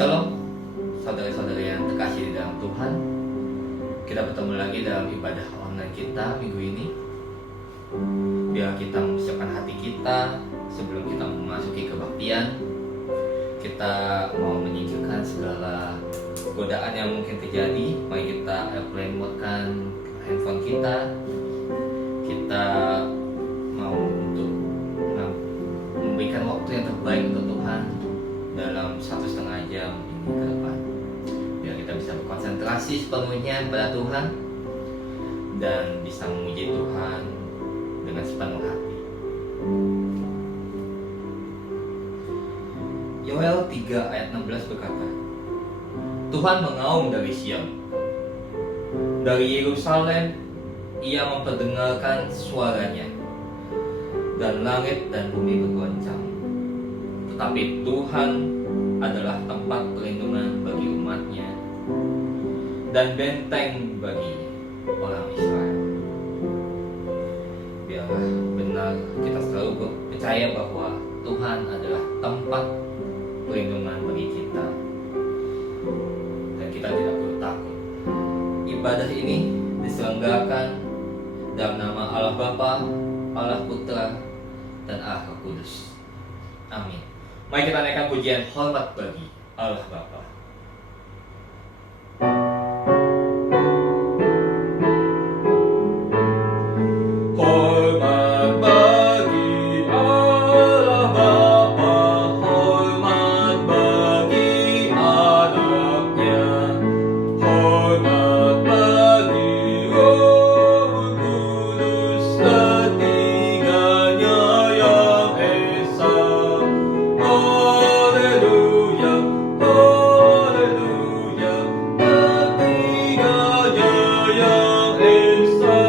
Shalom, saudara-saudara yang terkasih di dalam Tuhan. Kita bertemu lagi dalam ibadah online kita minggu ini. Biar kita mempersiapkan hati kita sebelum kita memasuki kebaktian. Kita mau menyingkirkan segala godaan yang mungkin terjadi. Mari kita airplane mode-kan handphone kita. Kita mau untuk memberikan waktu yang terbaik untuk Tuhan dalam 1,5 jam ini ke depan, biar kita bisa berkonsentrasi sepenuhnya pada Tuhan dan bisa memuji Tuhan dengan sepenuh hati. Yoel 3 ayat 16 berkata, Tuhan mengaum dari Sion, dari Yerusalem Ia memperdengarkan suaranya, dan langit dan bumi bergoncang. Tetapi Tuhan adalah tempat perlindungan bagi umatnya dan benteng bagi orang Israel. Biarlah benar kita selalu percaya bahwa Tuhan adalah tempat perlindungan bagi kita dan kita tidak perlu takut. Ibadah ini diselenggarakan dalam nama Allah Bapa, Allah Putra, dan Allah Roh Kudus. Amin. Mari kita naikkan pujian hormat bagi Allah Bapa. Hormat bagi Allah Bapa, hormat bagi anaknya, hormat bagi Roh Kudus ketiganya yang esa. Haleluya, haleluya, ketiganya yang esa.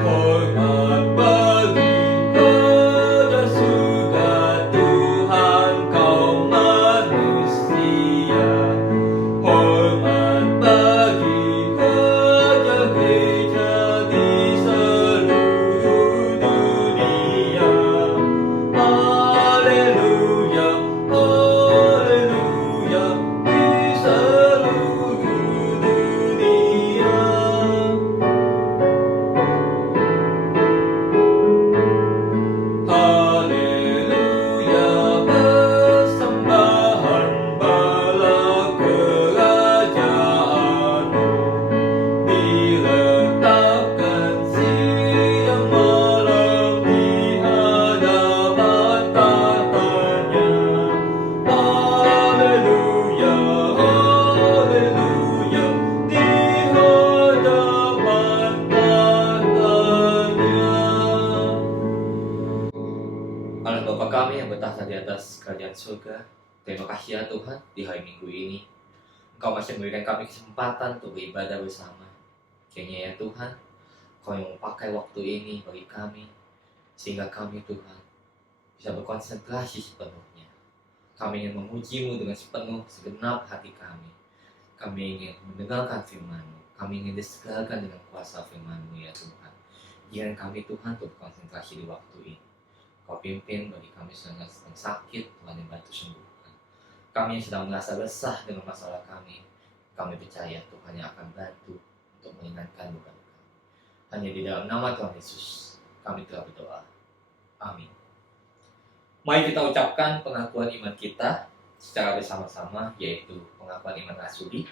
Hormat bagi Raja surga, Tuhan kaum manusia. Hormat bagi Raja gereja di seluruh dunia. Haleluya, haleluya, di seluruh dunia. Haleluya, persembahan bala kerajaanmu diletakkan siang malam di hadapan tahtanya. Haleluya, haleluya, di hadapan tahtanya. Allah Bapa kami yang bertahta di atas kerajaan surga, terima kasih ya Tuhan di hari Minggu ini Engkau masih memberikan kami kesempatan untuk beribadah bersama. Kiranya ya Tuhan, Kau yang memakai waktu ini bagi kami, sehingga kami Tuhan bisa berkonsentrasi sepenuhnya. Kami ingin memuji-Mu dengan sepenuh segenap hati kami. Kami ingin mendengarkan firman-Mu. Kami ingin disegarkan dengan kuasa firman-Mu ya Tuhan. Biarkan kami Tuhan untuk berkonsentrasi di waktu ini. Kau pimpin bagi kami yang sedang sakit, Tuhan yang bantu sembuhkan. Kami yang sedang merasa resah dengan masalah kami percaya Tuhan yang akan bantu untuk meringankan beban kami. Hanya di dalam nama Tuhan Yesus kami telah berdoa. Amin. Mari kita ucapkan pengakuan iman kita secara bersama-sama, yaitu pengakuan iman rasuli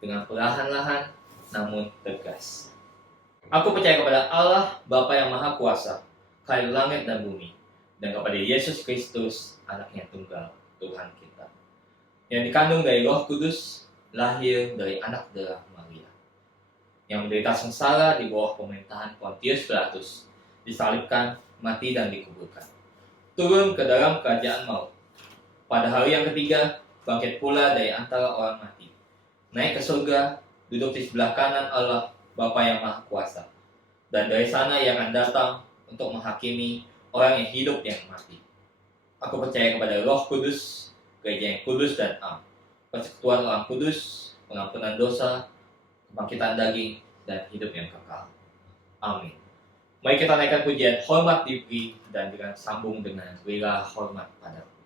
dengan perlahan-lahan namun tegas. Aku percaya kepada Allah, Bapa yang Maha Kuasa, Khalil langit dan bumi, dan kepada Yesus Kristus, Anaknya tunggal, Tuhan kita, yang dikandung dari Roh Kudus, lahir dari anak darah Maria, yang menderita sengsara di bawah pemerintahan Pontius Pilatus, disalibkan, mati dan dikuburkan, turun ke dalam kerajaan maut. Pada hari yang ketiga, bangkit pula dari antara orang mati, naik ke surga, duduk di sebelah kanan Allah, Bapa yang Maha Kuasa, dan dari sana Ia akan datang untuk menghakimi orang yang hidup yang mati. Aku percaya kepada Roh Kudus, gereja yang kudus dan am, persekutuan Orang Kudus, pengampunan dosa, kebangkitan daging, dan hidup yang kekal. Amin. Mari kita naikkan pujian hormat diberi dan dengan sambung dengan berilah hormat padaku.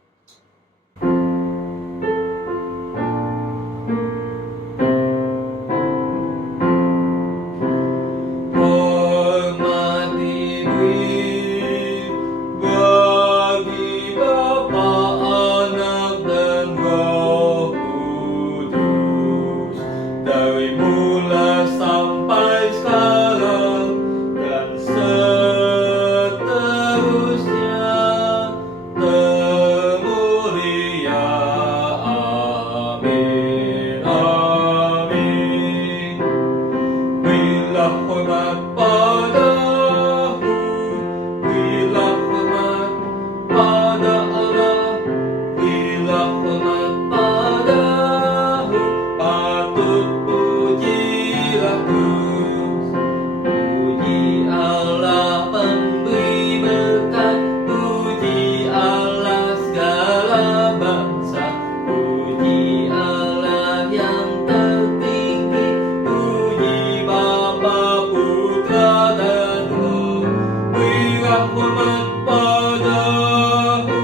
berilah hormat padamu,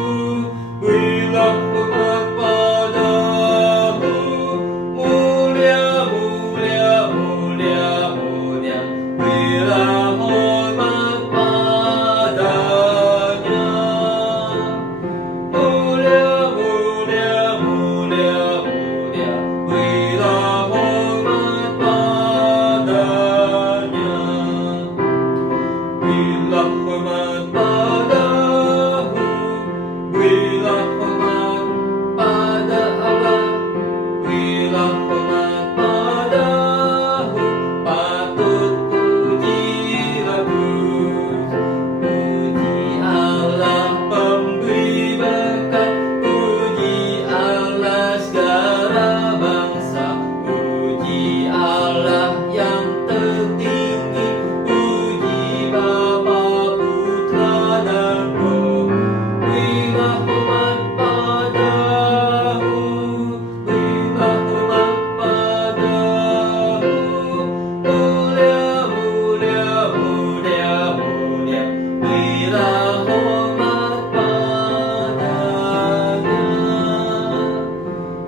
berilah hormat padamu, mulia, mulia, mulia, mulia, berilah hormat padanya. Mulia, mulia, mulia, mulia, berilah hormat padanya. Berilah hormat padamu, berilah hormat pada Allah, berilah hormat padamu, patut pujilah terus. Puji Allah pemberi berkat, puji Allah segala bangsa, puji Allah yang tertinggi, puji Bapa, Putra dan Roh. Berilah hormat padamu, berilah hormat padamu, mulia, mulia, mulia, mulia, berilah hormat padanya.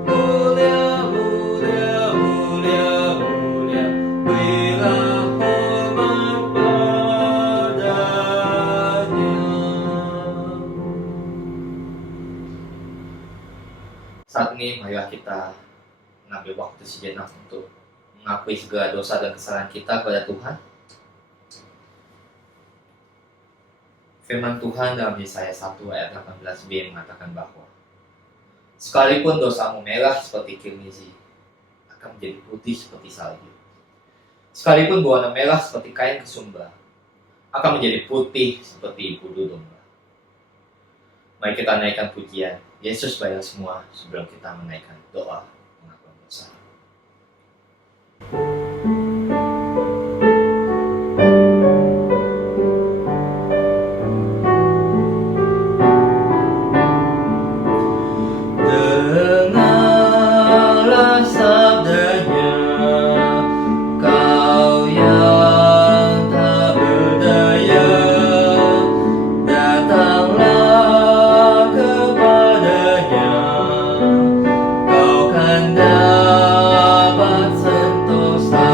Mulia, mulia, mulia, mulia, berilah hormat padanya. Saat ini marilah kita mengambil waktu sejenak untuk mengakui segala dosa dan kesalahan kita kepada Tuhan. Firman Tuhan dalam Yesaya 1 ayat 18b mengatakan bahwa sekalipun dosamu merah seperti kirmizi, akan menjadi putih seperti salju. Sekalipun berwarna merah seperti kain kesumba, akan menjadi putih seperti bulu domba. Mari kita naikkan pujian Yesus bayar semua sebelum kita menaikkan doa pengakuan dosa. Dengarlah sabdanya, kau yang tak berdaya, datanglah kepadanya, kau kan dapat sentosa.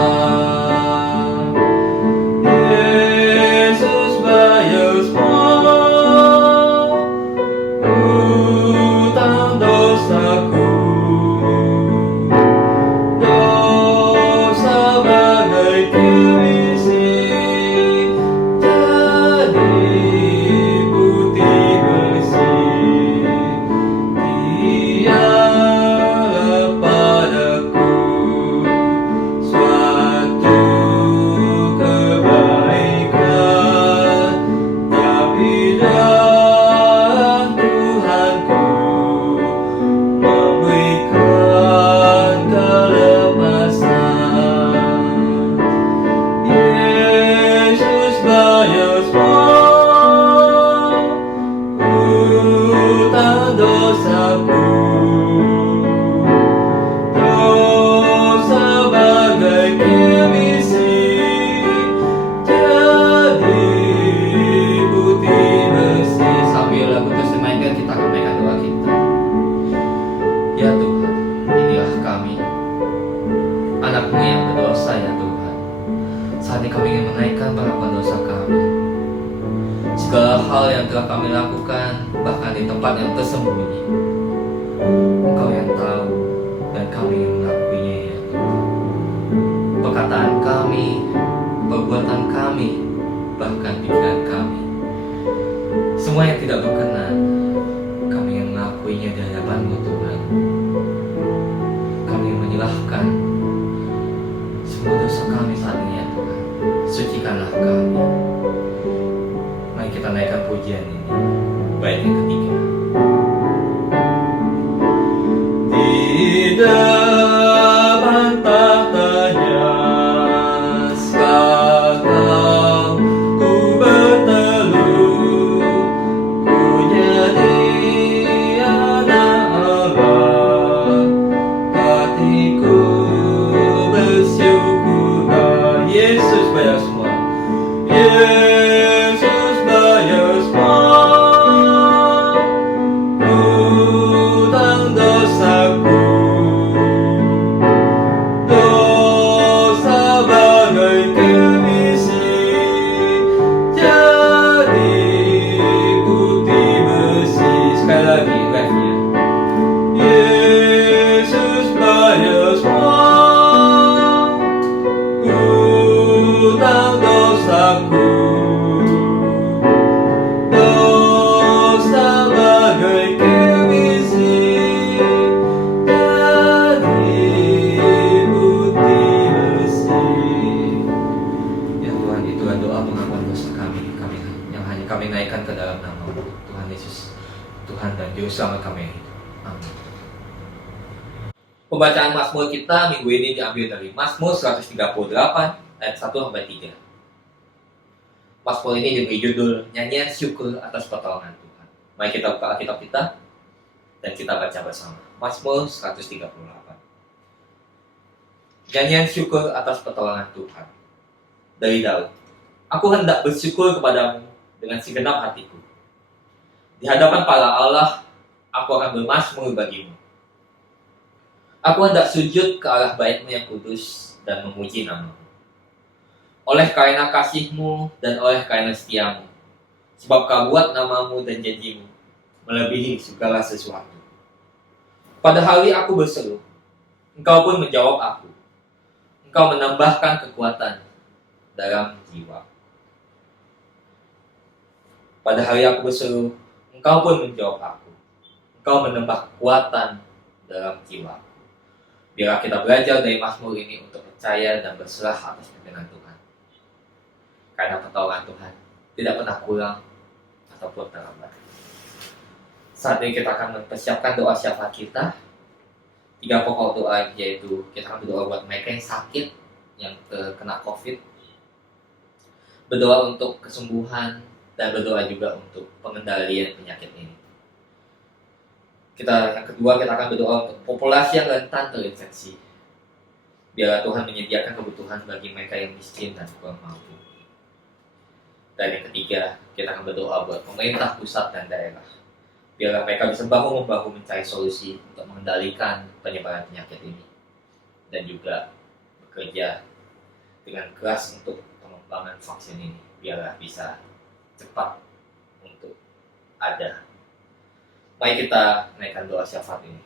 Yesus bayar semua utang dosaku, dosa bagai kirmizi jadi putih bersih. Dialah padaku suatu kebaikan, tapi dan Tuhanku memberikan kelepasan. Yesus bayar semua utang dosaku, dosa bagai kirmizi jadi putih bersih. Sambil lagu terus dimainkan, kita akan menaikkan doa kita. Ya Tuhan, inilah kami, anak-Mu yang berdosa ya Tuhan. Saat ini kami ingin menaikkan pengakuan dosa kami. Segala hal yang telah kami lakukan, bahkan di tempat yang tersembunyi, Engkau yang tahu dan kami yang mengakuinya ya Tuhan. Perkataan kami, perbuatan kami, bahkan pikiran kami, semua yang tidak berkenan, kami yang mengakuinya di hadapan-Mu Tuhan. Kami menyerahkan semua dosa kami saat ini ya Tuhan. Sucikanlah kami. Mari kita naikkan pujian ini, bait yang ketiga. Di depan tahtanya sekarang ku berteduh, ku jadi anak Allah, hatiku bersyukurlah. Yesus bayar semua, Yesus bayar kami naikkan ke dalam nama-Mu, Tuhan Yesus, Tuhan dan Juru Selamat kami. Amin. Pembacaan Mazmur kita minggu ini diambil dari Mazmur 138 ayat 1-3. Mazmur ini diberi judul Nyanyian Syukur atas Pertolongan Tuhan. Mari kita buka Alkitab kita dan kita baca bersama. Mazmur 138. Nyanyian Syukur atas Pertolongan Tuhan. Dari Daud. Aku hendak bersyukur kepadamu dengan segenap hatiku. Di hadapan para Allah, aku akan bermazmur bagimu. Aku hendak sujud ke arah bait-Mu yang kudus dan memuji nama-Mu. Oleh karena kasih-Mu dan oleh karena setia-Mu, sebab Kau buat nama-Mu dan janji-Mu melebihi segala sesuatu. Pada hari aku berseru, Engkau pun menjawab aku. Engkau menambahkan kekuatan dalam jiwa. Pada hari aku berseru, Engkau pun menjawab aku. Engkau menambah kekuatan dalam jiwa. Biarlah kita belajar dari Mazmur ini untuk percaya dan berserah atas pimpinan Tuhan. Karena pertolongan Tuhan tidak pernah kurang ataupun terlambat. Saat ini kita akan mempersiapkan doa syafaat kita. 3 pokok doa, yaitu kita akan berdoa buat mereka yang sakit, yang terkena COVID, berdoa untuk kesembuhan, dan berdoa juga untuk pengendalian penyakit ini. Yang kedua, kita akan berdoa untuk populasi yang rentan terinfeksi. Biarlah Tuhan menyediakan kebutuhan bagi mereka yang miskin dan kurang mampu. Dan yang ketiga, kita akan berdoa buat pemerintah pusat dan daerah. Biarlah mereka bisa bahu-membahu mencari solusi untuk mengendalikan penyebaran penyakit ini. Dan juga bekerja dengan keras untuk pengembangan vaksin ini. Biarlah bisa cepat untuk ada. Mari kita naikkan doa syafaat ini.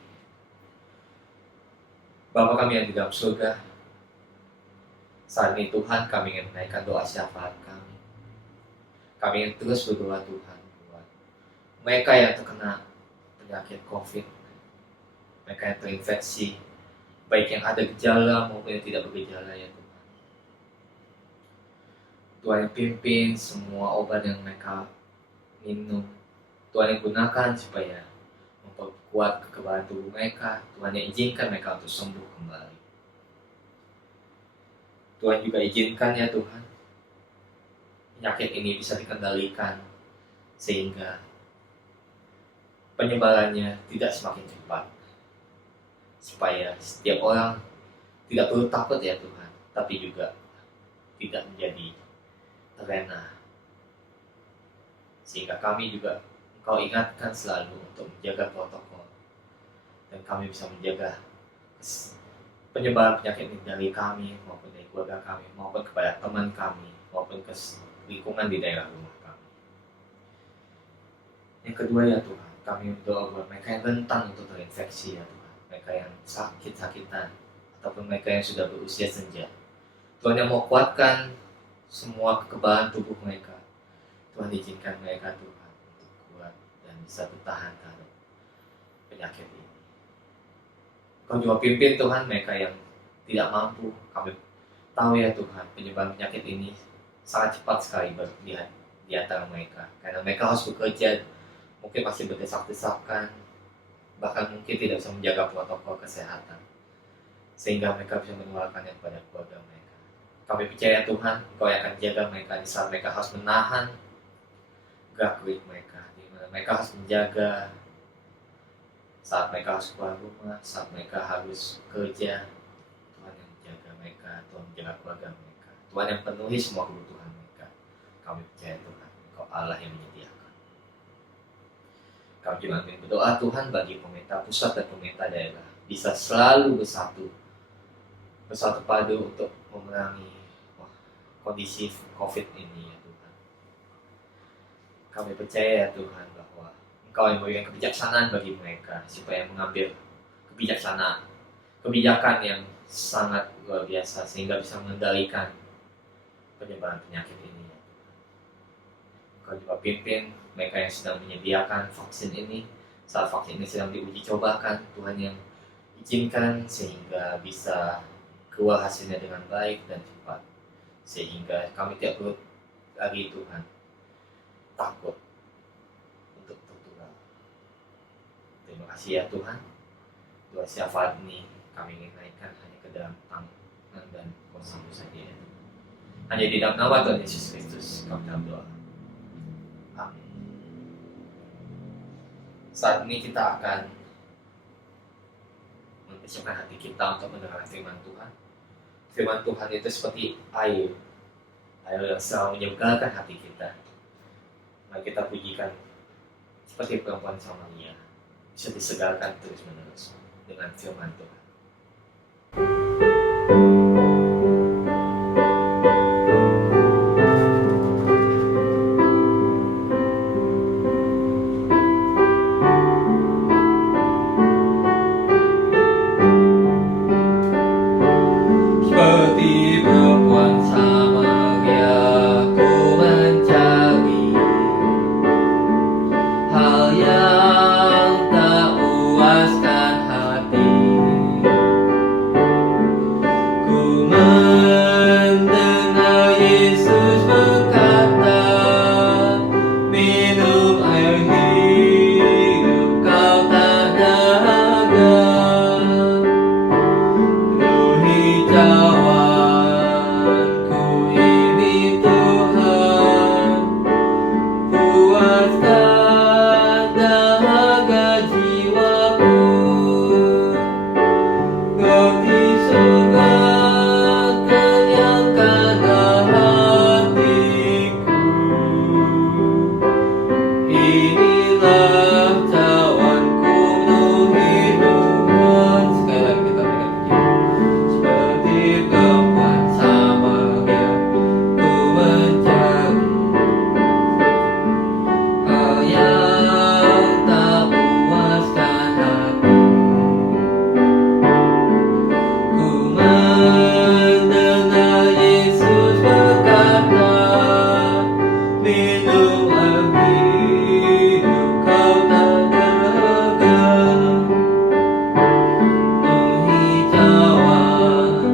Bapa kami yang di dalam surga, saat ini Tuhan kami ingin menaikkan doa syafaat kami. Kami ingin terus berdoa Tuhan buat mereka yang terkena penyakit COVID, mereka yang terinfeksi, baik yang ada gejala maupun yang tidak bergejala ya Tuhan. Tuhan yang pimpin semua obat yang mereka minum. Tuhan yang gunakan supaya memperkuat kekebalan tubuh mereka. Tuhan yang izinkan mereka untuk sembuh kembali. Tuhan juga izinkan ya Tuhan, penyakit ini bisa dikendalikan sehingga penyebarannya tidak semakin cepat. Supaya setiap orang tidak perlu takut ya Tuhan, tapi juga tidak menjadi terlena. Sehingga kami juga Engkau ingatkan selalu untuk menjaga protokol, dan kami bisa menjaga penyebaran penyakit ini dari kami maupun dari keluarga kami maupun kepada teman kami maupun ke lingkungan di daerah rumah kami. Yang kedua ya Tuhan, kami berdoa buat mereka yang rentan untuk terinfeksi ya Tuhan, mereka yang sakit-sakitan ataupun mereka yang sudah berusia senja. Tuhan yang mau kuatkan semua kekebalan tubuh mereka. Tuhan izinkan mereka Tuhan untuk kuat dan bisa bertahan terhadap penyakit ini. Kau juga pimpin Tuhan mereka yang tidak mampu. Kami tahu ya Tuhan, penyebaran penyakit ini sangat cepat sekali di antara mereka. Karena mereka harus bekerja, mungkin masih berdesak-desakan, bahkan mungkin tidak bisa menjaga protokol kesehatan, sehingga mereka bisa menularkannya kepada keluarga mereka. Kami percaya Tuhan, Engkau yang akan jaga mereka di saat mereka harus menahan gerak-gerik mereka, di mana mereka harus menjaga saat mereka harus keluar rumah, saat mereka harus kerja. Tuhan yang menjaga mereka, Tuhan menjaga keluarga mereka, Tuhan yang penuhi semua kebutuhan mereka. Kami percaya Tuhan, Engkau Allah yang menyediakan. Kami juga ingin berdoa Tuhan bagi pemerintah pusat dan pemerintah daerah bisa selalu bersatu padu untuk memerangi kondisi COVID ini ya Tuhan. Kami percaya ya Tuhan bahwa Engkau yang memberikan kebijaksanaan bagi mereka supaya mengambil kebijakan yang sangat luar biasa sehingga bisa mengendalikan penyebaran penyakit ini ya Tuhan. Engkau juga pimpin mereka yang sedang menyediakan vaksin ini. Saat vaksin ini sedang diuji cobakan, Tuhan yang izinkan sehingga bisa keluar hasilnya dengan baik dan cepat, sehingga kami tidak perlu lagi Tuhan takut untuk tertular. Terima kasih ya Tuhan. Doa syafaat ini kami ingin naikkan hanya ke dalam tangan dan kuasa-Mu saja ya. Hanya di dalam nama Tuhan Yesus Kristus kami dalam doa. Amin. Saat ini kita akan mempersiapkan hati kita untuk mendengarkan firman Tuhan. Firman Tuhan itu seperti air yang selalu menyegarkan hati kita. Mari kita pujikan seperti perempuan Samaria, bisa disegarkan terus menerus dengan firman Tuhan. Seperti perempuan Samaria, ku mencari hal yang tak puaskan hati. Ku mendengar Yesus berkata, minum air hidup kau tak dahaga. Roh hijauanku ini Tuhan, puaskan dahaga jiwaku. Kau di surga kenyangkanlah hatiku. Inilah cawanku penuhi Tuhan. Sekali lagi kita berikan pujian. Seperti perempuan Samaria, ku mencari hal yang tak puaskan hati. Ku mendengar Yesus berkata, minum air hidup kau tak dahaga. Roh hijauanku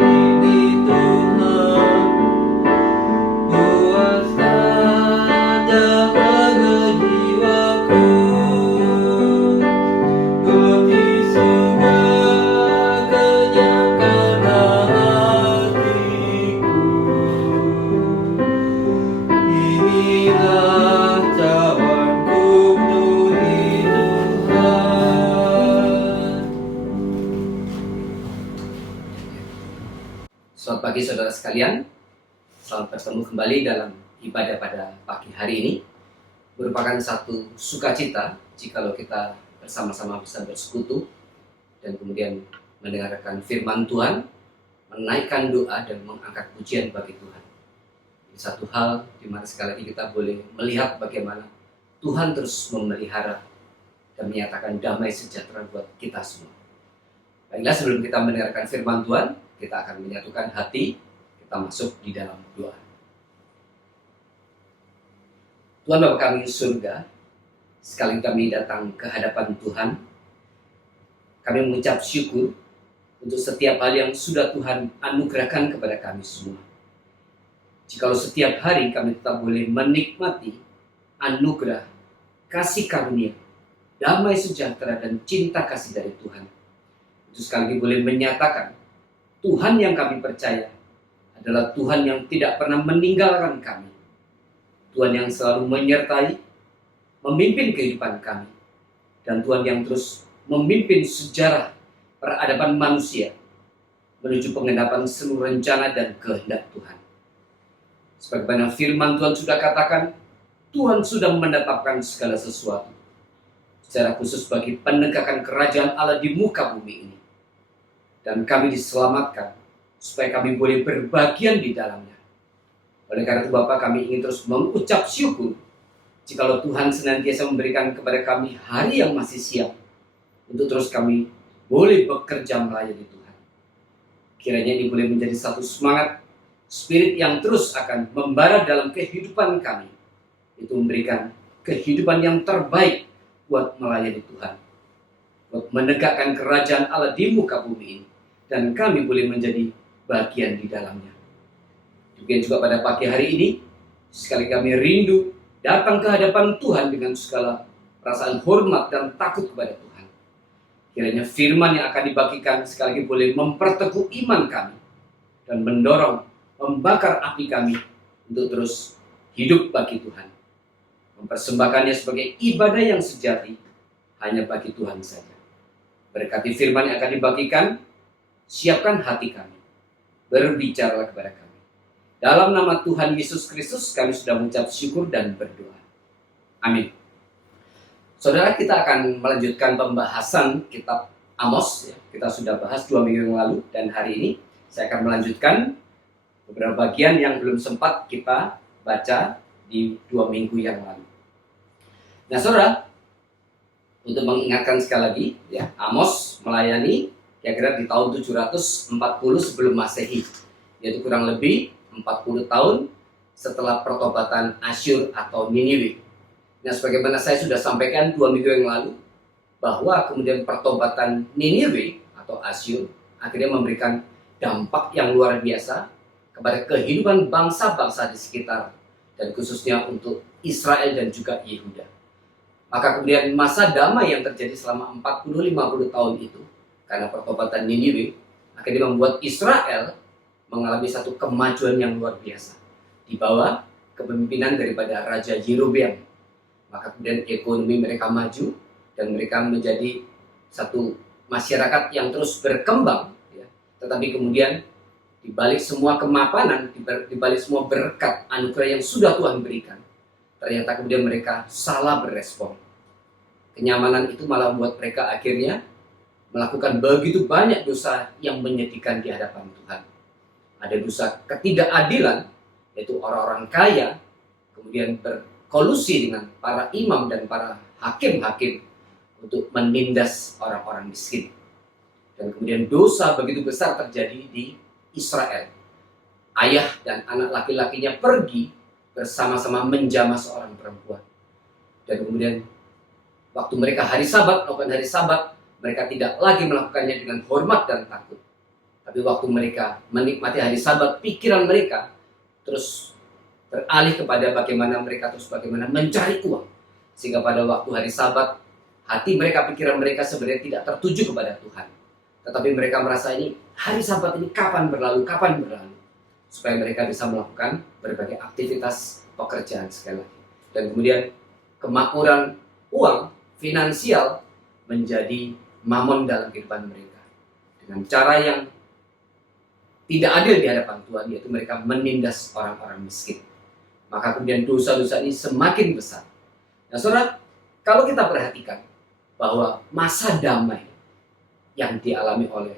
ini Tuhan, puaskan dahaga jiwaku. Kau di surga kenyangkanlah hatiku. Inilah cawanku penuhi Tuhan. Selamat pagi saudara sekalian, selamat bertemu kembali dalam ibadah pada pagi hari ini. Merupakan satu sukacita jikalau kita bersama-sama bisa bersekutu dan kemudian mendengarkan firman Tuhan, menaikkan doa dan mengangkat pujian bagi Tuhan. Ini satu hal di mana sekali lagi kita boleh melihat bagaimana Tuhan terus memelihara dan menyatakan damai sejahtera buat kita semua. Baiklah, sebelum kita mendengarkan firman Tuhan, kita akan menyatukan hati, kita masuk di dalam doa. Tuhan Bapa kami di surga, sekali kami datang ke hadapan Tuhan, kami mengucap syukur untuk setiap hal yang sudah Tuhan anugerahkan kepada kami semua. Jikalau setiap hari kami tetap boleh menikmati anugerah, kasih karunia, damai sejahtera dan cinta kasih dari Tuhan, itu sekali lagi boleh menyatakan Tuhan yang kami percaya adalah Tuhan yang tidak pernah meninggalkan kami. Tuhan yang selalu menyertai, memimpin kehidupan kami. Dan Tuhan yang terus memimpin sejarah peradaban manusia menuju penggenapan seluruh rencana dan kehendak Tuhan. Sebagaimana firman Tuhan sudah katakan, Tuhan sudah menetapkan segala sesuatu, secara khusus bagi penegakan kerajaan Allah di muka bumi ini. Dan kami diselamatkan supaya kami boleh berbagian di dalamnya. Oleh karena itu Bapak, kami ingin terus mengucap syukur jikalau Tuhan senantiasa memberikan kepada kami hari yang masih siap untuk terus kami boleh bekerja melayani Tuhan. Kiranya ini boleh menjadi satu semangat, spirit yang terus akan membara dalam kehidupan kami. Itu memberikan kehidupan yang terbaik buat melayani Tuhan, buat menegakkan kerajaan Allah di muka bumi ini. Dan kami boleh menjadi bagian di dalamnya. Demikian juga pada pagi hari ini, Sekali kami rindu datang ke hadapan Tuhan dengan segala perasaan hormat dan takut kepada Tuhan. Kiranya firman yang akan dibagikan sekali lagi boleh memperteguh iman kami dan mendorong, membakar api kami untuk terus hidup bagi Tuhan. Mempersembahkannya sebagai ibadah yang sejati hanya bagi Tuhan saja. Berkati firman yang akan dibagikan, siapkan hati kami, berbicaralah kepada kami. Dalam nama Tuhan Yesus Kristus kami sudah mengucap syukur dan berdoa. Amin. Saudara, kita akan melanjutkan pembahasan kitab Amos. Kita sudah bahas 2 minggu yang lalu, dan hari ini saya akan melanjutkan beberapa bagian yang belum sempat kita baca di 2 minggu yang lalu. Nah, saudara, untuk mengingatkan sekali lagi, Amos melayani kira-kira di tahun 740 sebelum Masehi, yaitu kurang lebih 40 tahun setelah pertobatan Asyur atau Niniwe. Nah, sebagaimana saya sudah sampaikan 2 minggu yang lalu, bahwa kemudian pertobatan Niniwe atau Asyur akhirnya memberikan dampak yang luar biasa kepada kehidupan bangsa-bangsa di sekitar, dan khususnya untuk Israel dan juga Yehuda. Maka kemudian masa damai yang terjadi selama 40-50 tahun itu, karena pertobatan Niniwe, akhirnya membuat Israel mengalami satu kemajuan yang luar biasa di bawah kepemimpinan daripada Raja Yerobeam. Maka kemudian ekonomi mereka maju dan mereka menjadi satu masyarakat yang terus berkembang. Tetapi kemudian di balik semua kemapanan, di balik semua berkat anugerah yang sudah Tuhan berikan, ternyata kemudian mereka salah berespon. Kenyamanan itu malah membuat mereka akhirnya melakukan begitu banyak dosa yang menyedihkan di hadapan Tuhan. Ada dosa ketidakadilan, yaitu orang-orang kaya kemudian berkolusi dengan para imam dan para hakim-hakim untuk menindas orang-orang miskin. Dan kemudian dosa begitu besar terjadi di Israel. Ayah dan anak laki-lakinya pergi bersama-sama menjamah seorang perempuan. Dan kemudian waktu mereka hari Sabat, melakukan hari Sabat, mereka tidak lagi melakukannya dengan hormat dan takut. Tapi waktu mereka menikmati hari Sabat, pikiran mereka terus beralih kepada bagaimana mencari uang. Sehingga pada waktu hari Sabat, hati mereka, pikiran mereka sebenarnya tidak tertuju kepada Tuhan. Tetapi mereka merasa ini, hari Sabat ini kapan berlalu. Supaya mereka bisa melakukan berbagai aktivitas pekerjaan sekali lagi. Dan kemudian kemakmuran uang, finansial, menjadi mamon dalam kehidupan mereka. Dengan cara yang tidak adil di hadapan Tuhan, yaitu mereka menindas orang-orang miskin. Maka kemudian dosa-dosa ini semakin besar. Nah, saudara, kalau kita perhatikan bahwa masa damai yang dialami oleh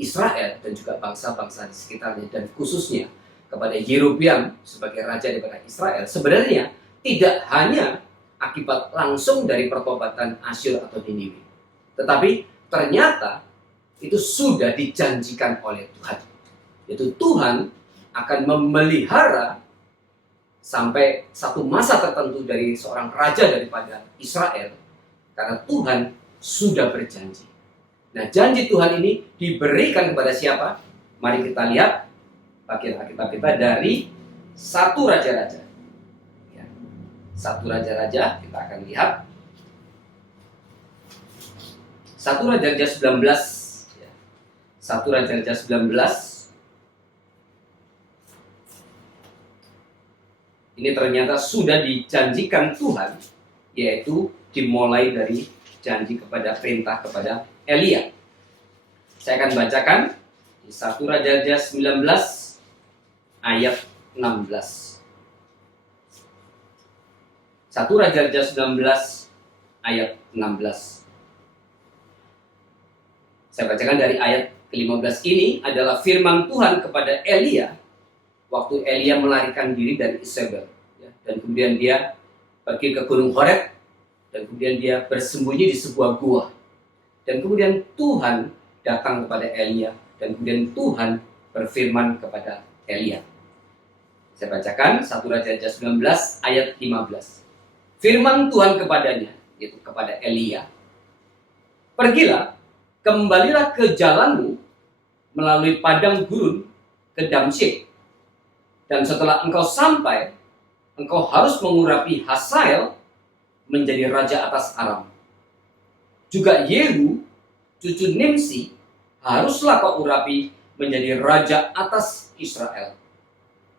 Israel dan juga bangsa-bangsa di sekitarnya, dan khususnya kepada Yerobeam sebagai raja daripada Israel, sebenarnya tidak hanya akibat langsung dari pertobatan Asyur atau Niniwe, tetapi ternyata itu sudah dijanjikan oleh Tuhan. Yaitu Tuhan akan memelihara sampai satu masa tertentu dari seorang raja daripada Israel, karena Tuhan sudah berjanji. Nah, janji Tuhan ini diberikan kepada siapa? Mari kita lihat bagian Alkitab kita dari 1 Raja-Raja. 1 Raja-Raja, kita akan lihat 1 Raja-Raja 19. 1 Raja-Raja 19. Ini ternyata sudah dijanjikan Tuhan, yaitu dimulai dari janji kepada perintah kepada Elia. Saya akan bacakan di 1 Raja-Raja 19 ayat 16. 1 Raja-Raja 19 ayat 16. Saya bacakan dari ayat ke-15. Ini adalah firman Tuhan kepada Elia waktu Elia melarikan diri dari Isabel, dan kemudian dia pergi ke Gunung Horeb, dan kemudian dia bersembunyi di sebuah gua, dan kemudian Tuhan datang kepada Elia, dan kemudian Tuhan berfirman kepada Elia. Saya bacakan 1 Raja-Raja 19 ayat 15. Firman Tuhan kepadanya, yaitu kepada Elia, "Pergilah, kembalilah ke jalanmu melalui padang gurun ke Damsyik. Dan setelah engkau sampai, engkau harus mengurapi Hazael menjadi raja atas Aram. Juga Yehu, cucu Nimsi, haruslah kau urapi menjadi raja atas Israel.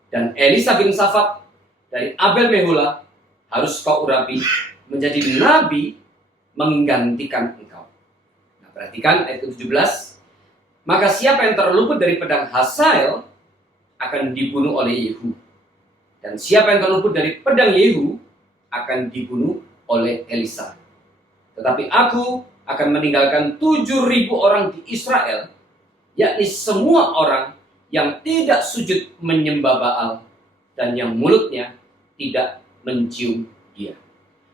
Dan Elisa bin Safat dari Abel Mehola harus kau urapi menjadi nabi menggantikan engkau. Nah, perhatikan ayat 17. Maka siapa yang terluput dari pedang Hazael akan dibunuh oleh Yehu. Dan siapa yang terluput dari pedang Yehu akan dibunuh oleh Elisa. Tetapi aku akan meninggalkan 7.000 orang di Israel, yakni semua orang yang tidak sujud menyembah Baal dan yang mulutnya tidak mencium dia.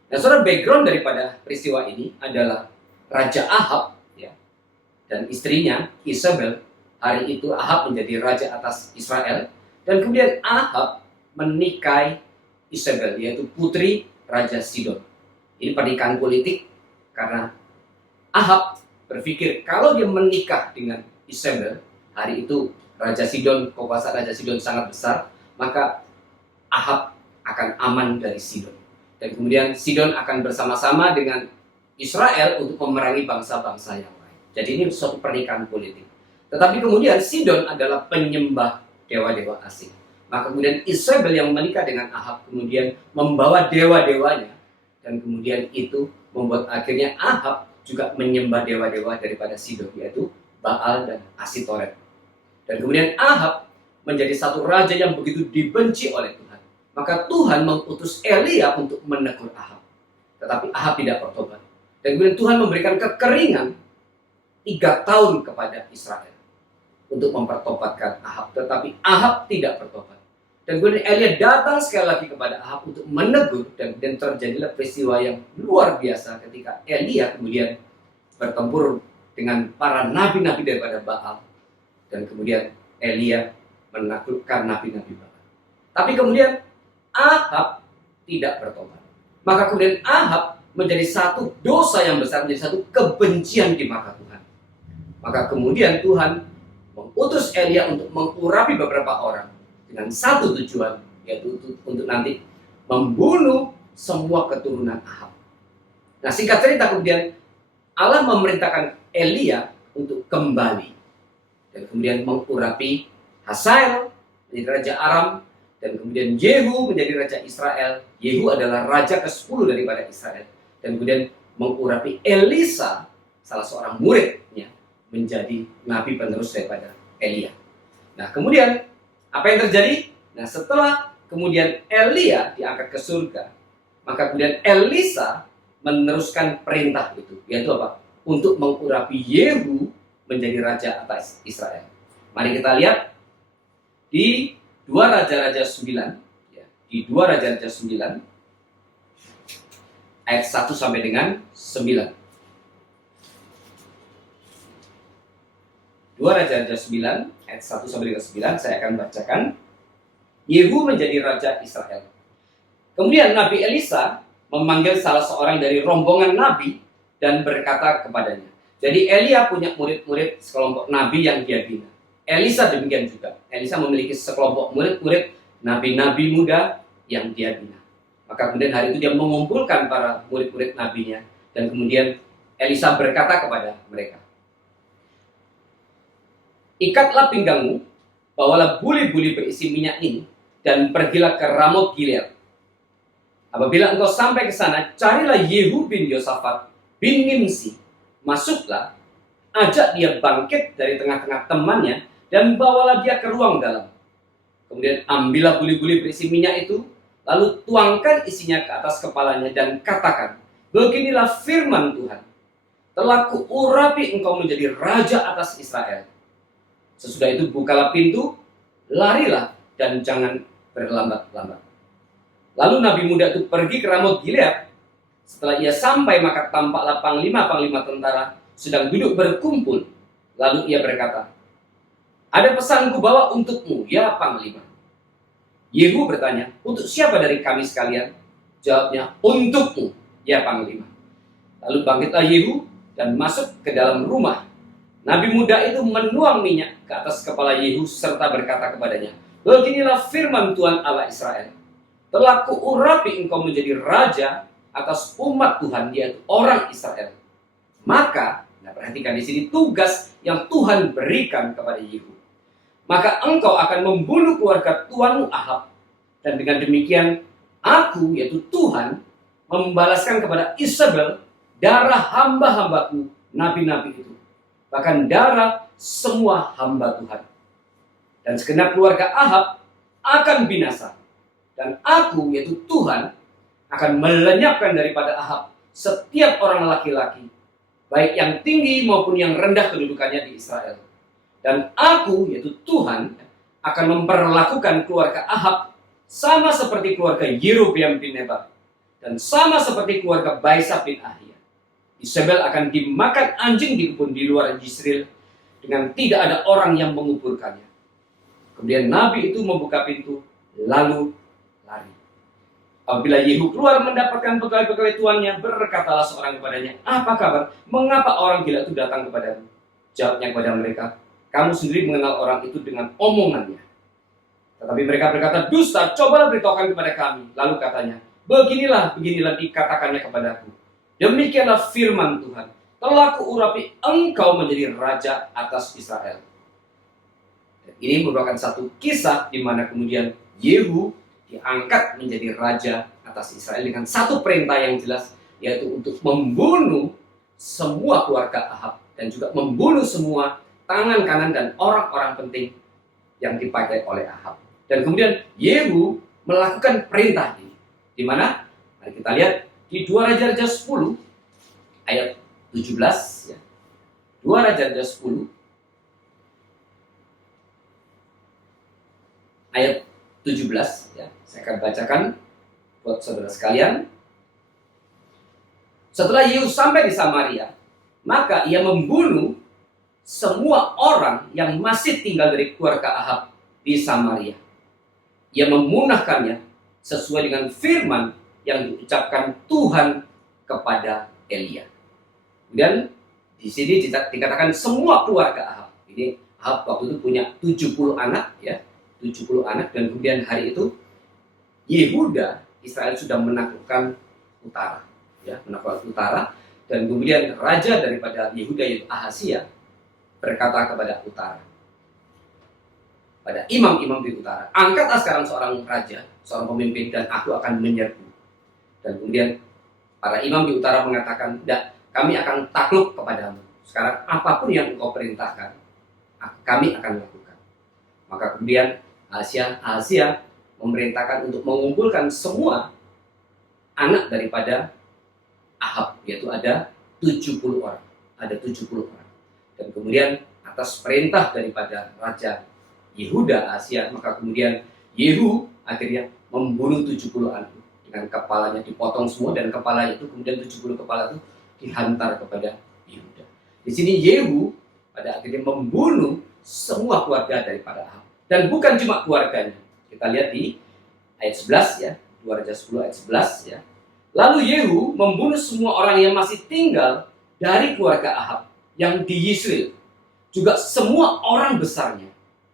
Nah, saudara, background daripada peristiwa ini adalah Raja Ahab, ya, dan istrinya Isabel. Hari itu Ahab menjadi raja atas Israel, dan kemudian Ahab menikahi Isabel, yaitu putri Raja Sidon. Ini pernikahan politik karena Ahab berpikir kalau dia menikah dengan Isabel, hari itu Raja Sidon, kekuasaan Raja Sidon sangat besar, maka Ahab akan aman dari Sidon. Dan kemudian Sidon akan bersama-sama dengan Israel untuk memerangi bangsa-bangsa yang lain. Jadi ini suatu pernikahan politik. Tetapi kemudian Sidon adalah penyembah dewa-dewa asing. Maka kemudian Isabel yang menikah dengan Ahab kemudian membawa dewa-dewanya. Dan kemudian itu membuat akhirnya Ahab juga menyembah dewa-dewa daripada Sidon, yaitu Baal dan Asitoret. Dan kemudian Ahab menjadi satu raja yang begitu dibenci oleh Tuhan. Maka Tuhan mengutus Elia untuk menegur Ahab. Tetapi Ahab tidak bertobat. Dan kemudian Tuhan memberikan kekeringan 3 tahun kepada Israel untuk mempertobatkan Ahab. Tetapi Ahab tidak bertobat. Dan kemudian Elia datang sekali lagi kepada Ahab untuk menegur. Dan kemudian terjadilah peristiwa yang luar biasa ketika Elia kemudian bertempur dengan para nabi-nabi daripada Baal. Dan kemudian Elia menaklukkan nabi-nabi Baal. Tapi kemudian Ahab tidak bertobat. Maka kemudian Ahab menjadi satu dosa yang besar, menjadi satu kebencian di mata Tuhan. Maka kemudian Tuhan mengutus Elia untuk mengurapi beberapa orang dengan satu tujuan, yaitu untuk nanti membunuh semua keturunan Ahab. Nah, singkat cerita kemudian Allah memerintahkan Elia untuk kembali dan kemudian mengurapi Hazael menjadi raja Aram, dan kemudian Yehu menjadi raja Israel. Yehu adalah raja ke-10 daripada Israel. Dan kemudian mengurapi Elisa, salah seorang muridnya, menjadi nabi penerus daripada Elia. Nah, kemudian apa yang terjadi? Nah, setelah kemudian Elia diangkat ke surga, maka kemudian Elisa meneruskan perintah itu, yaitu apa? Untuk mengurapi Yehu menjadi raja atas Israel. Mari kita lihat di 2 Raja-Raja 9, ya, di 2 Raja-Raja 9 ayat 1 sampai dengan 9. 2 Raja-Raja 9 ayat 1 sampai dengan 9 saya akan bacakan. Yehu menjadi raja Israel. Kemudian Nabi Elisa memanggil salah seorang dari rombongan nabi dan berkata kepadanya. Jadi Elia punya murid-murid sekelompok nabi yang dia bina. Elisa demikian juga. Elisa memiliki sekelompok murid-murid nabi-nabi muda yang dia bina. Maka kemudian hari itu dia mengumpulkan para murid-murid nabinya. Dan kemudian Elisa berkata kepada mereka, ikatlah pinggangmu, bawalah buli-buli berisi minyak ini, dan pergilah ke Ramot Gilead. Apabila engkau sampai ke sana, carilah Yehu bin Yosafat bin Nimsi. Masuklah, ajak dia bangkit dari tengah-tengah temannya, dan bawalah dia ke ruang dalam. Kemudian ambillah buli-buli berisi minyak itu, lalu tuangkan isinya ke atas kepalanya dan katakan, beginilah firman Tuhan, telah kuurapi engkau menjadi raja atas Israel. Sesudah itu bukalah pintu, larilah dan jangan berlambat-lambat. Lalu nabi muda itu pergi ke Ramot Gilead. Setelah ia sampai, maka tampaklah panglima-panglima tentara sedang duduk berkumpul. Lalu ia berkata, ada pesan ku bawa untukmu, ya panglima. Yehu bertanya, untuk siapa dari kami sekalian? Jawabnya, untukmu, ya panglima. Lalu bangkitlah Yehu dan masuk ke dalam rumah. Nabi muda itu menuang minyak ke atas kepala Yehu serta berkata kepadanya, beginilah firman Tuhan Allah Israel. telah kuurapi engkau menjadi raja atas umat Tuhan, yaitu orang Israel. Maka, nah perhatikan di sini tugas yang Tuhan berikan kepada Yehu. Maka engkau akan membunuh keluarga tuanmu Ahab, dan dengan demikian aku, yaitu Tuhan, membalaskan kepada Isabel darah hamba-hambaku, nabi-nabi itu, bahkan darah semua hamba Tuhan. Dan segenap keluarga Ahab akan binasa, dan aku, yaitu Tuhan, akan melenyapkan daripada Ahab setiap orang laki-laki, baik yang tinggi maupun yang rendah kedudukannya di Israel. Dan aku, yaitu Tuhan, akan memperlakukan keluarga Ahab sama seperti keluarga Yerobeam bin Nebat, dan sama seperti keluarga Baisa bin Ahia. Isabel akan dimakan anjing di kebun di luar Yisrael, dengan tidak ada orang yang menguburkannya. Kemudian Nabi itu membuka pintu, lalu lari. Apabila Yehu keluar mendapatkan pegawai-pegawai tuannya, berkatalah seorang kepadanya, apa kabar? Mengapa orang gila itu datang kepadamu? Jawabnya kepada mereka, kamu sendiri mengenal orang itu dengan omongannya. Tetapi mereka berkata, dusta, cobalah beritahukan kepada kami. Lalu katanya, beginilah dikatakannya kepadaku. Demikianlah firman Tuhan, telah kuurapi engkau menjadi raja atas Israel. Dan ini merupakan satu kisah di mana kemudian Yehu diangkat menjadi raja atas Israel dengan satu perintah yang jelas, yaitu untuk membunuh semua keluarga Ahab dan juga membunuh semua tangan kanan dan orang-orang penting yang dipakai oleh Ahab. Dan kemudian Yehu melakukan perintah ini. Di mana? Mari kita lihat di 2 Raja-Raja 10 ayat 17 ya. 2 Raja-Raja 10 ayat 17 ya. Saya akan bacakan buat saudara sekalian. Setelah Yehu sampai di Samaria, maka ia membunuh semua orang yang masih tinggal dari keluarga Ahab di Samaria. Ia memunahkannya sesuai dengan firman yang diucapkan Tuhan kepada Elia. Dan di sini dikatakan semua keluarga Ahab. Ini Ahab waktu itu punya 70 anak ya, 70 anak, dan kemudian hari itu Yehuda, Israel sudah menaklukkan utara, ya, menaklukkan utara, dan kemudian raja daripada Yehuda yaitu Ahazia berkata kepada utara, pada imam-imam di utara, angkatlah sekarang seorang raja, seorang pemimpin, dan aku akan menyerbu. Dan kemudian para imam di utara mengatakan, tidak, kami akan takluk kepadamu. Sekarang apapun yang engkau perintahkan, kami akan lakukan. Maka kemudian Ahazia memerintahkan untuk mengumpulkan semua anak daripada Ahab, yaitu ada 70 orang. Ada 70 orang. Dan kemudian atas perintah daripada Raja Yehuda Ahazia, maka kemudian Yehu akhirnya membunuh 70 anak dengan kepalanya dipotong semua, dan kepala itu kemudian 70 kepala itu dihantar kepada Yehuda. Di sini Yehu pada akhirnya membunuh semua keluarga daripada Ahab, dan bukan cuma keluarganya. Kita lihat di ayat 11 ya, 2 Raja 10 ayat 11 ya. Lalu Yehu membunuh semua orang yang masih tinggal dari keluarga Ahab yang di Yisrael, juga semua orang besarnya,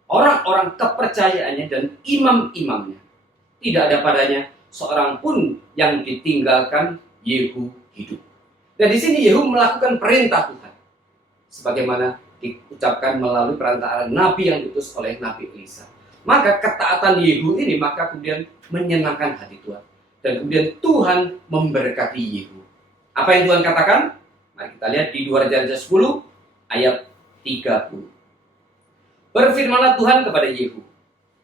orang-orang kepercayaannya dan imam-imamnya. Tidak ada padanya seorang pun yang ditinggalkan Yehu hidup. Dan di sini Yehu melakukan perintah Tuhan, sebagaimana diucapkan melalui perantara nabi yang diutus oleh Nabi Elisa. Maka ketaatan Yehu ini maka kemudian menyenangkan hati Tuhan, dan kemudian Tuhan memberkati Yehu. Apa yang Tuhan katakan? Mari kita lihat di 2 Raja-Raja 10 ayat 30. Berfirmanlah Tuhan kepada Yehu,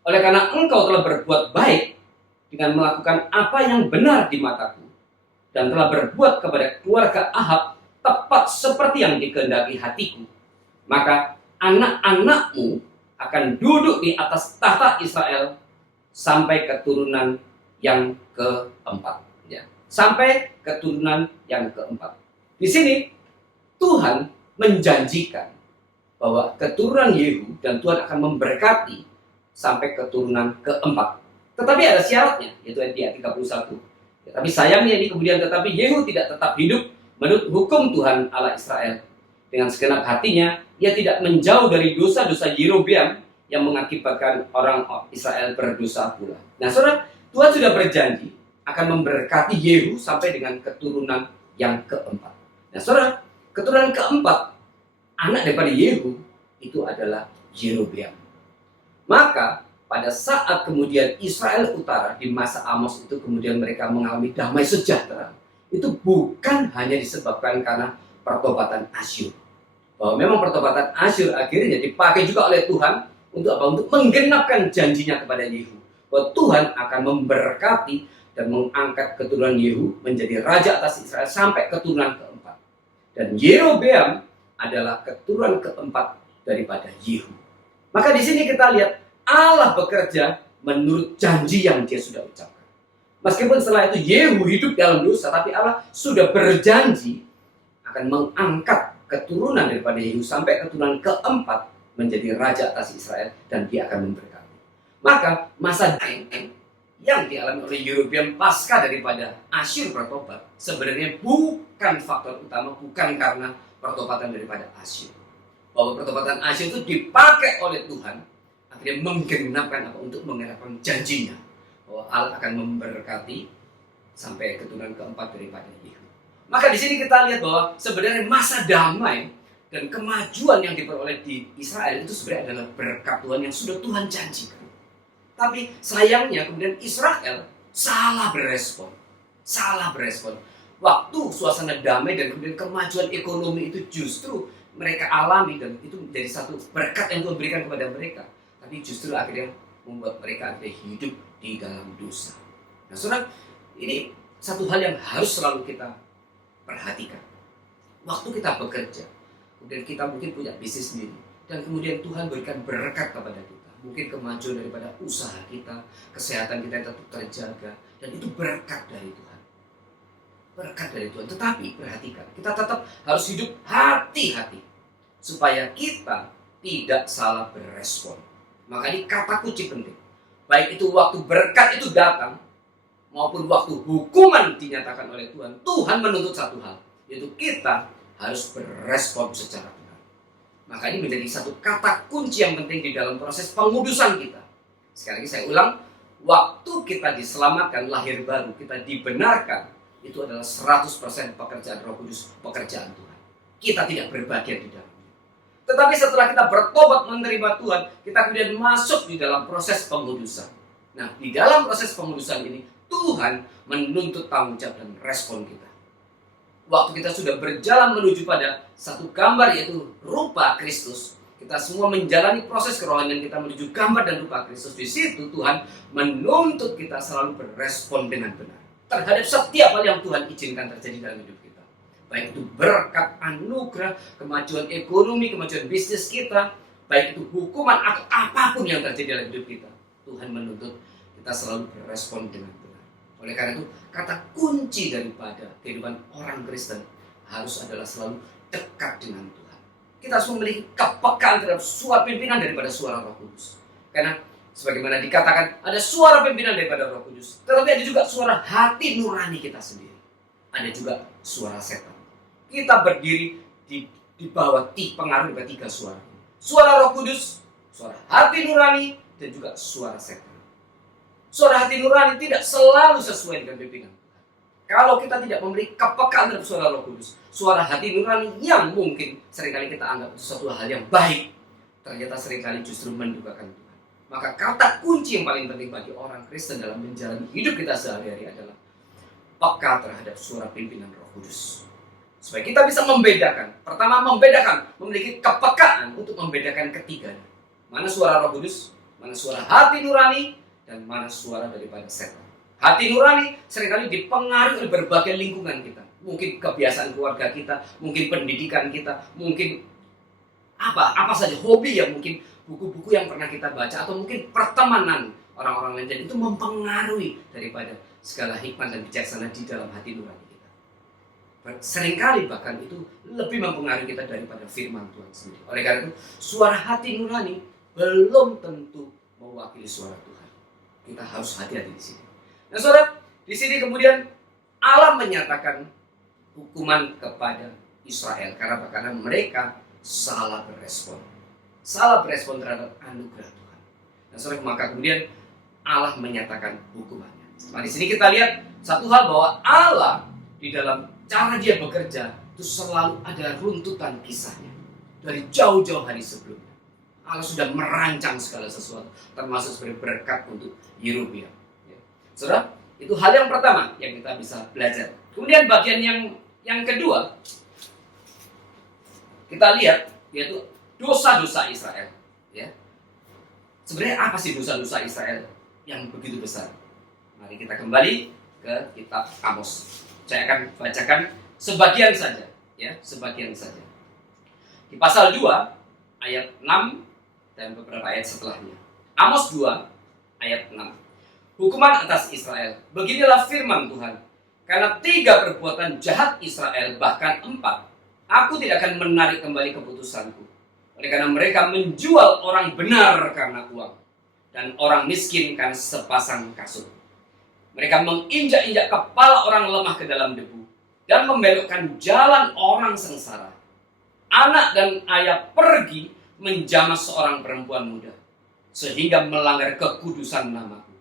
oleh karena engkau telah berbuat baik dengan melakukan apa yang benar di mataku, dan telah berbuat kepada keluarga Ahab tepat seperti yang dikehendaki hatiku, maka anak-anakmu akan duduk di atas tahta Israel sampai keturunan yang keempat. Ya. Sampai keturunan yang keempat. Di sini Tuhan menjanjikan bahwa keturunan Yehu dan Tuhan akan memberkati sampai keturunan keempat. Tetapi ada syaratnya, yaitu ayat 31. Ya, tapi sayangnya ini kemudian tetapi Yehu tidak tetap hidup menurut hukum Tuhan Allah Israel. Dengan segenap hatinya, ia tidak menjauh dari dosa-dosa Yerobeam yang mengakibatkan orang Israel berdosa pula. Nah saudara, Tuhan sudah berjanji akan memberkati Yehu sampai dengan keturunan yang keempat. Nah saudara, keturunan keempat anak daripada Yehu itu adalah Yerobeam. Maka pada saat kemudian Israel Utara di masa Amos itu kemudian mereka mengalami damai sejahtera, itu bukan hanya disebabkan karena pertobatan Asyur. Bahwa memang pertobatan Asyur akhirnya dipakai juga oleh Tuhan untuk apa? Untuk menggenapkan janjinya kepada Yehu. Bahwa Tuhan akan memberkati dan mengangkat keturunan Yehu menjadi raja atas Israel sampai keturunan keempat. Dan Yerobeam adalah keturunan keempat daripada Yehu. Maka di sini kita lihat Allah bekerja menurut janji yang dia sudah ucapkan. Meskipun setelah itu Yehu hidup dalam dosa, tapi Allah sudah berjanji akan mengangkat keturunan daripada Yehu sampai keturunan keempat menjadi raja atas Israel dan dia akan memberkati. Maka masa yang dialami oleh Yerobeam pasca daripada Asyur bertobat sebenarnya bukan faktor utama, bukan karena pertobatan daripada Asyur. Bahwa pertobatan Asyur itu dipakai oleh Tuhan akhirnya menggenapkan apa? Untuk menggenapkan janjinya bahwa Allah akan memberkati sampai keturunan keempat daripada Yehu. Maka di sini kita lihat bahwa sebenarnya masa damai dan kemajuan yang diperoleh di Israel itu sebenarnya adalah berkat Tuhan yang sudah Tuhan janjikan. Tapi sayangnya kemudian Israel salah berespon. Waktu suasana damai dan kemudian kemajuan ekonomi itu justru mereka alami dan itu menjadi satu berkat yang Tuhan berikan kepada mereka. Tapi justru akhirnya membuat mereka akhirnya hidup di dalam dosa. Nah saudara, ini satu hal yang harus selalu kita perhatikan. Waktu kita bekerja, kemudian kita mungkin punya bisnis sendiri, dan kemudian Tuhan berikan berkat kepada kita. Mungkin kemajuan daripada usaha kita, kesehatan kita yang tetap terjaga, dan itu berkat dari Tuhan. Berkat dari Tuhan. Tetapi perhatikan, kita tetap harus hidup hati-hati supaya kita tidak salah berespon. Maka ini kata kunci penting. Baik itu waktu berkat itu datang maupun waktu hukuman dinyatakan oleh Tuhan. Tuhan menuntut satu hal, yaitu kita harus berespon secara benar. Maka ini menjadi satu kata kunci yang penting di dalam proses pengudusan kita. Sekali lagi saya ulang, waktu kita diselamatkan, lahir baru, kita dibenarkan, itu adalah 100% pekerjaan Roh Kudus, pekerjaan Tuhan. Kita tidak berbagian di dalam. Tetapi setelah kita bertobat menerima Tuhan, kita kemudian masuk di dalam proses pengudusan. Nah, di dalam proses pengudusan ini, Tuhan menuntut tanggung jawab dan respon kita. Waktu kita sudah berjalan menuju pada satu gambar, yaitu rupa Kristus, kita semua menjalani proses kerohanian kita menuju gambar dan rupa Kristus. Di situ Tuhan menuntut kita selalu berespon dengan benar terhadap setiap hal yang Tuhan izinkan terjadi dalam hidup kita. Baik itu berkat, anugerah, kemajuan ekonomi, kemajuan bisnis kita, baik itu hukuman atau apapun yang terjadi dalam hidup kita, Tuhan menuntut kita selalu berespon dengan benar. Oleh karena itu, kata kunci daripada kehidupan orang Kristen harus adalah selalu dekat dengan Tuhan. Kita harus memiliki kepekaan terhadap suara pimpinan daripada suara Roh Kudus. Karena sebagaimana dikatakan, ada suara pimpinan daripada Roh Kudus, tetapi ada juga suara hati nurani kita sendiri. Ada juga suara setan. Kita berdiri di bawah pengaruh dari 3 suara. Suara Roh Kudus, suara hati nurani, dan juga suara setan. Suara hati nurani tidak selalu sesuai dengan pimpinan Tuhan. Kalau kita tidak memiliki kepekaan terhadap suara Roh Kudus, suara hati nurani yang mungkin seringkali kita anggap sesuatu hal yang baik, ternyata seringkali justru mendukakan Tuhan. Maka kata kunci yang paling penting bagi orang Kristen dalam menjalani hidup kita sehari-hari adalah peka terhadap suara pimpinan Roh Kudus. Supaya kita bisa membedakan. Pertama, memiliki kepekaan untuk membedakan ketiganya. Mana suara Roh Kudus, mana suara hati nurani, dan mana suara daripada setan. Hati nurani seringkali dipengaruhi oleh berbagai lingkungan kita. Mungkin kebiasaan keluarga kita, mungkin pendidikan kita, mungkin apa saja, hobi yang mungkin buku-buku yang pernah kita baca, atau mungkin pertemanan orang-orang lain, dan itu mempengaruhi daripada segala hikmat dan bijaksana di dalam hati nurani. Seringkali bahkan itu lebih mempengaruhi kita daripada firman Tuhan sendiri. Oleh karena itu, suara hati nurani belum tentu mewakili suara Tuhan. Kita harus hati-hati di sini. Nah, saudara, di sini kemudian Allah menyatakan hukuman kepada Israel karena mereka salah berespon terhadap anugerah Tuhan. Nah, saudara, maka kemudian Allah menyatakan hukumannya. Nah, di sini kita lihat satu hal bahwa Allah di dalam cara dia bekerja itu selalu ada runtutan kisahnya dari jauh-jauh hari sebelumnya. Allah sudah merancang segala sesuatu, termasuk sebagai berkat untuk Yerobeam. Ya. Saudara, itu hal yang pertama yang kita bisa belajar. Kemudian bagian yang kedua, kita lihat yaitu dosa-dosa Israel. Ya. Sebenarnya apa sih dosa-dosa Israel yang begitu besar? Mari kita kembali ke kitab Amos. Saya akan bacakan sebagian saja, ya, sebagian saja. Di pasal 2 ayat 6 dan beberapa ayat setelahnya. Amos 2 ayat 6. Hukuman atas Israel. Beginilah firman Tuhan. Karena 3 perbuatan jahat Israel, bahkan 4, aku tidak akan menarik kembali keputusanku. Oleh karena mereka menjual orang benar karena uang, dan orang miskin karena sepasang kasut. Mereka menginjak-injak kepala orang lemah ke dalam debu dan membelokkan jalan orang sengsara. Anak dan ayah pergi menjamah seorang perempuan muda sehingga melanggar kekudusan namaku.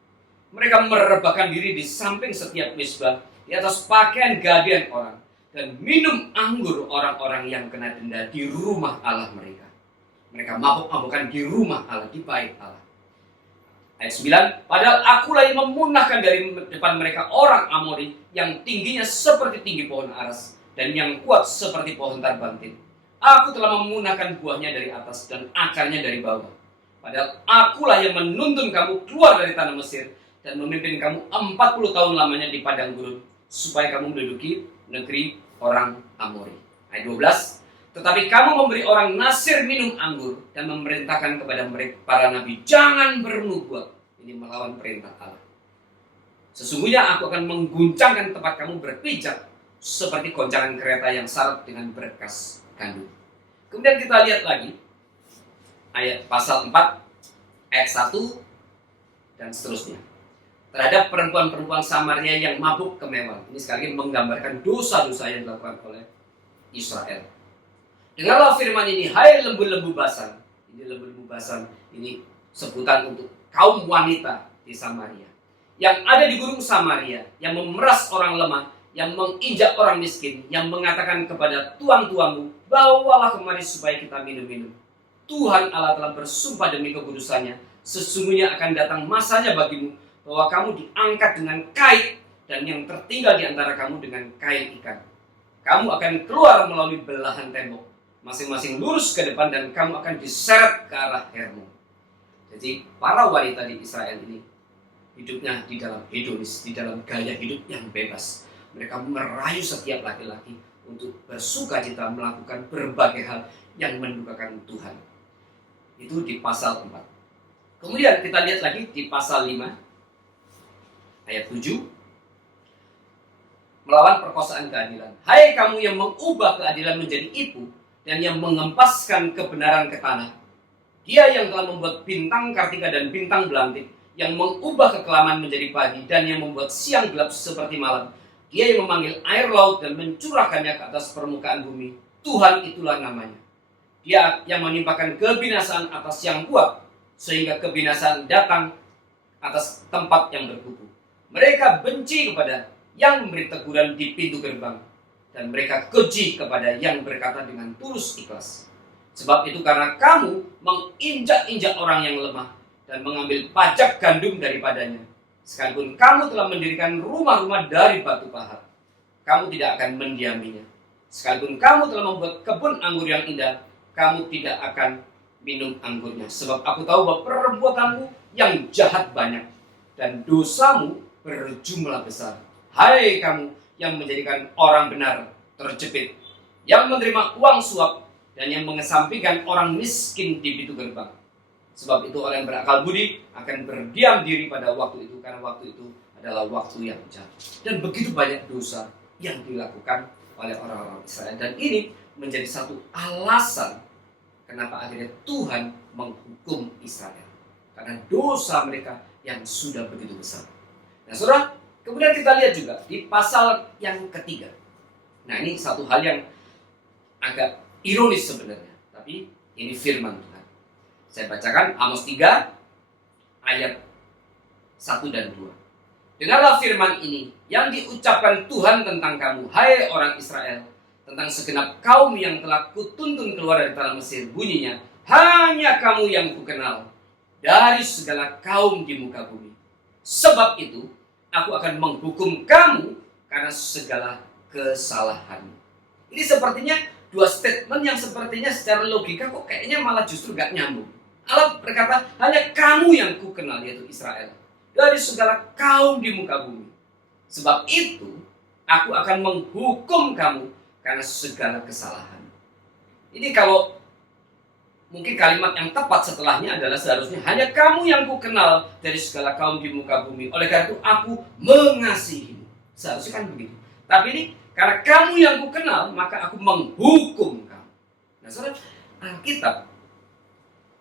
Mereka merebahkan diri di samping setiap misbah, di atas pakaian gadean orang, dan minum anggur orang-orang yang kena denda di rumah Allah mereka. Mereka mabuk-mabukan di rumah Allah, di bait Allah. Ayat 9, padahal akulah yang memunahkan dari depan mereka orang Amori yang tingginya seperti tinggi pohon aras dan yang kuat seperti pohon tarbantin. Aku telah memunahkan buahnya dari atas dan akarnya dari bawah. Padahal akulah yang menuntun kamu keluar dari tanah Mesir dan memimpin kamu 40 tahun lamanya di padang gurun supaya kamu menduduki negeri orang Amori. Ayat 12, tetapi kamu memberi orang Nasir minum anggur dan memerintahkan kepada mereka para nabi, jangan bernubuat. Ini melawan perintah Allah. Sesungguhnya aku akan mengguncangkan tempat kamu berpijak seperti goncangan kereta yang syarat dengan berkas gandum. Kemudian kita lihat lagi ayat pasal 4 ayat 1 dan seterusnya. Terhadap perempuan-perempuan Samaria yang mabuk kemewahan. Ini sekali lagi menggambarkan dosa-dosa yang dilakukan oleh Israel. Dengarlah firman ini, hai lembu-lembu Basan. Ini lembu-lembu Basan, ini sebutan untuk kaum wanita di Samaria. Yang ada di gunung Samaria, yang memeras orang lemah, yang menginjak orang miskin, yang mengatakan kepada tuan-tuanmu, bawalah kemari supaya kita minum-minum. Tuhan Allah telah bersumpah demi kekudusannya, sesungguhnya akan datang masanya bagimu, bahwa kamu diangkat dengan kait, dan yang tertinggal di antara kamu dengan kait ikan. Kamu akan keluar melalui belahan tembok, masing-masing lurus ke depan dan kamu akan diseret ke arah Hermon. Jadi para wanita di Israel ini hidupnya di dalam hedonis, di dalam gaya hidup yang bebas. Mereka merayu setiap laki-laki untuk bersukacita melakukan berbagai hal yang mendukakan Tuhan. Itu di pasal 4. Kemudian kita lihat lagi di pasal 5 ayat 7. Melawan perkosaan keadilan. Hai kamu yang mengubah keadilan menjadi ipu dan yang mengempaskan kebenaran ke tanah. Dia yang telah membuat bintang kartika dan bintang belantik, yang mengubah kekelaman menjadi pagi dan yang membuat siang gelap seperti malam. Dia yang memanggil air laut dan mencurahkannya ke atas permukaan bumi. Tuhan itulah namanya. Dia yang menimpakan kebinasaan atas yang kuat, sehingga kebinasaan datang atas tempat yang berkuku. Mereka benci kepada yang memberi teguran di pintu gerbang, dan mereka keji kepada yang berkata dengan tulus ikhlas. Sebab itu karena kamu menginjak-injak orang yang lemah dan mengambil pajak gandum daripadanya, sekalipun kamu telah mendirikan rumah-rumah dari batu pahat, kamu tidak akan mendiaminya. Sekalipun kamu telah membuat kebun anggur yang indah, kamu tidak akan minum anggurnya. Sebab aku tahu bahwa perbuatanmu yang jahat banyak dan dosamu berjumlah besar. Hai kamu yang menjadikan orang benar terjepit, yang menerima uang suap dan yang mengesampingkan orang miskin di pintu gerbang. Sebab itu orang yang berakal budi akan berdiam diri pada waktu itu, karena waktu itu adalah waktu yang jahat. Dan begitu banyak dosa yang dilakukan oleh orang-orang Israel. Dan ini menjadi satu alasan kenapa akhirnya Tuhan menghukum Israel. Karena dosa mereka yang sudah begitu besar. Nah saudara, kemudian kita lihat juga di pasal yang ketiga. Nah ini satu hal yang agak ironis sebenarnya, tapi ini firman Tuhan. Saya bacakan Amos 3 ayat 1 dan 2. Dengarlah firman ini yang diucapkan Tuhan tentang kamu, hai orang Israel, tentang segenap kaum yang telah kutuntun keluar dari tanah Mesir. Bunyinya, hanya kamu yang kukenal dari segala kaum di muka bumi. Sebab itu, aku akan menghukum kamu karena segala kesalahanmu. Ini sepertinya dua statement yang sepertinya secara logika kok kayaknya malah justru gak nyambung. Allah berkata, hanya kamu yang kukenal, yaitu Israel, dari segala kaum di muka bumi. Sebab itu, aku akan menghukum kamu karena segala kesalahan. Ini kalau mungkin kalimat yang tepat setelahnya adalah seharusnya hanya kamu yang kukenal dari segala kaum di muka bumi. Oleh karena itu aku mengasihimu. Seharusnya kan begitu. Tapi ini karena kamu yang kukenal maka aku menghukum kamu. Nah, saudara, Alkitab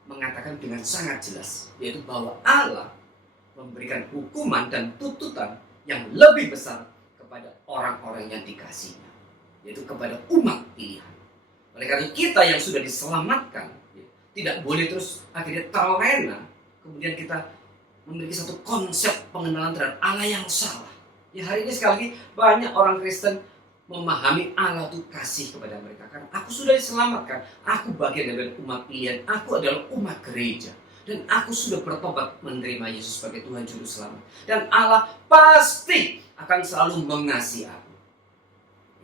mengatakan dengan sangat jelas, yaitu bahwa Allah memberikan hukuman dan tuntutan yang lebih besar kepada orang-orang yang dikasihinya, yaitu kepada umat pilihan. Oleh karena kita yang sudah diselamatkan tidak boleh terus akhirnya terlena, kemudian kita memiliki satu konsep pengenalan terhadap Allah yang salah. Ya, hari ini sekali lagi banyak orang Kristen memahami Allah itu kasih kepada mereka. Karena aku sudah diselamatkan, aku bagian dari umat pilihan, aku adalah umat gereja. Dan aku sudah bertobat menerima Yesus sebagai Tuhan Juru Selamat. Dan Allah pasti akan selalu mengasihi aku.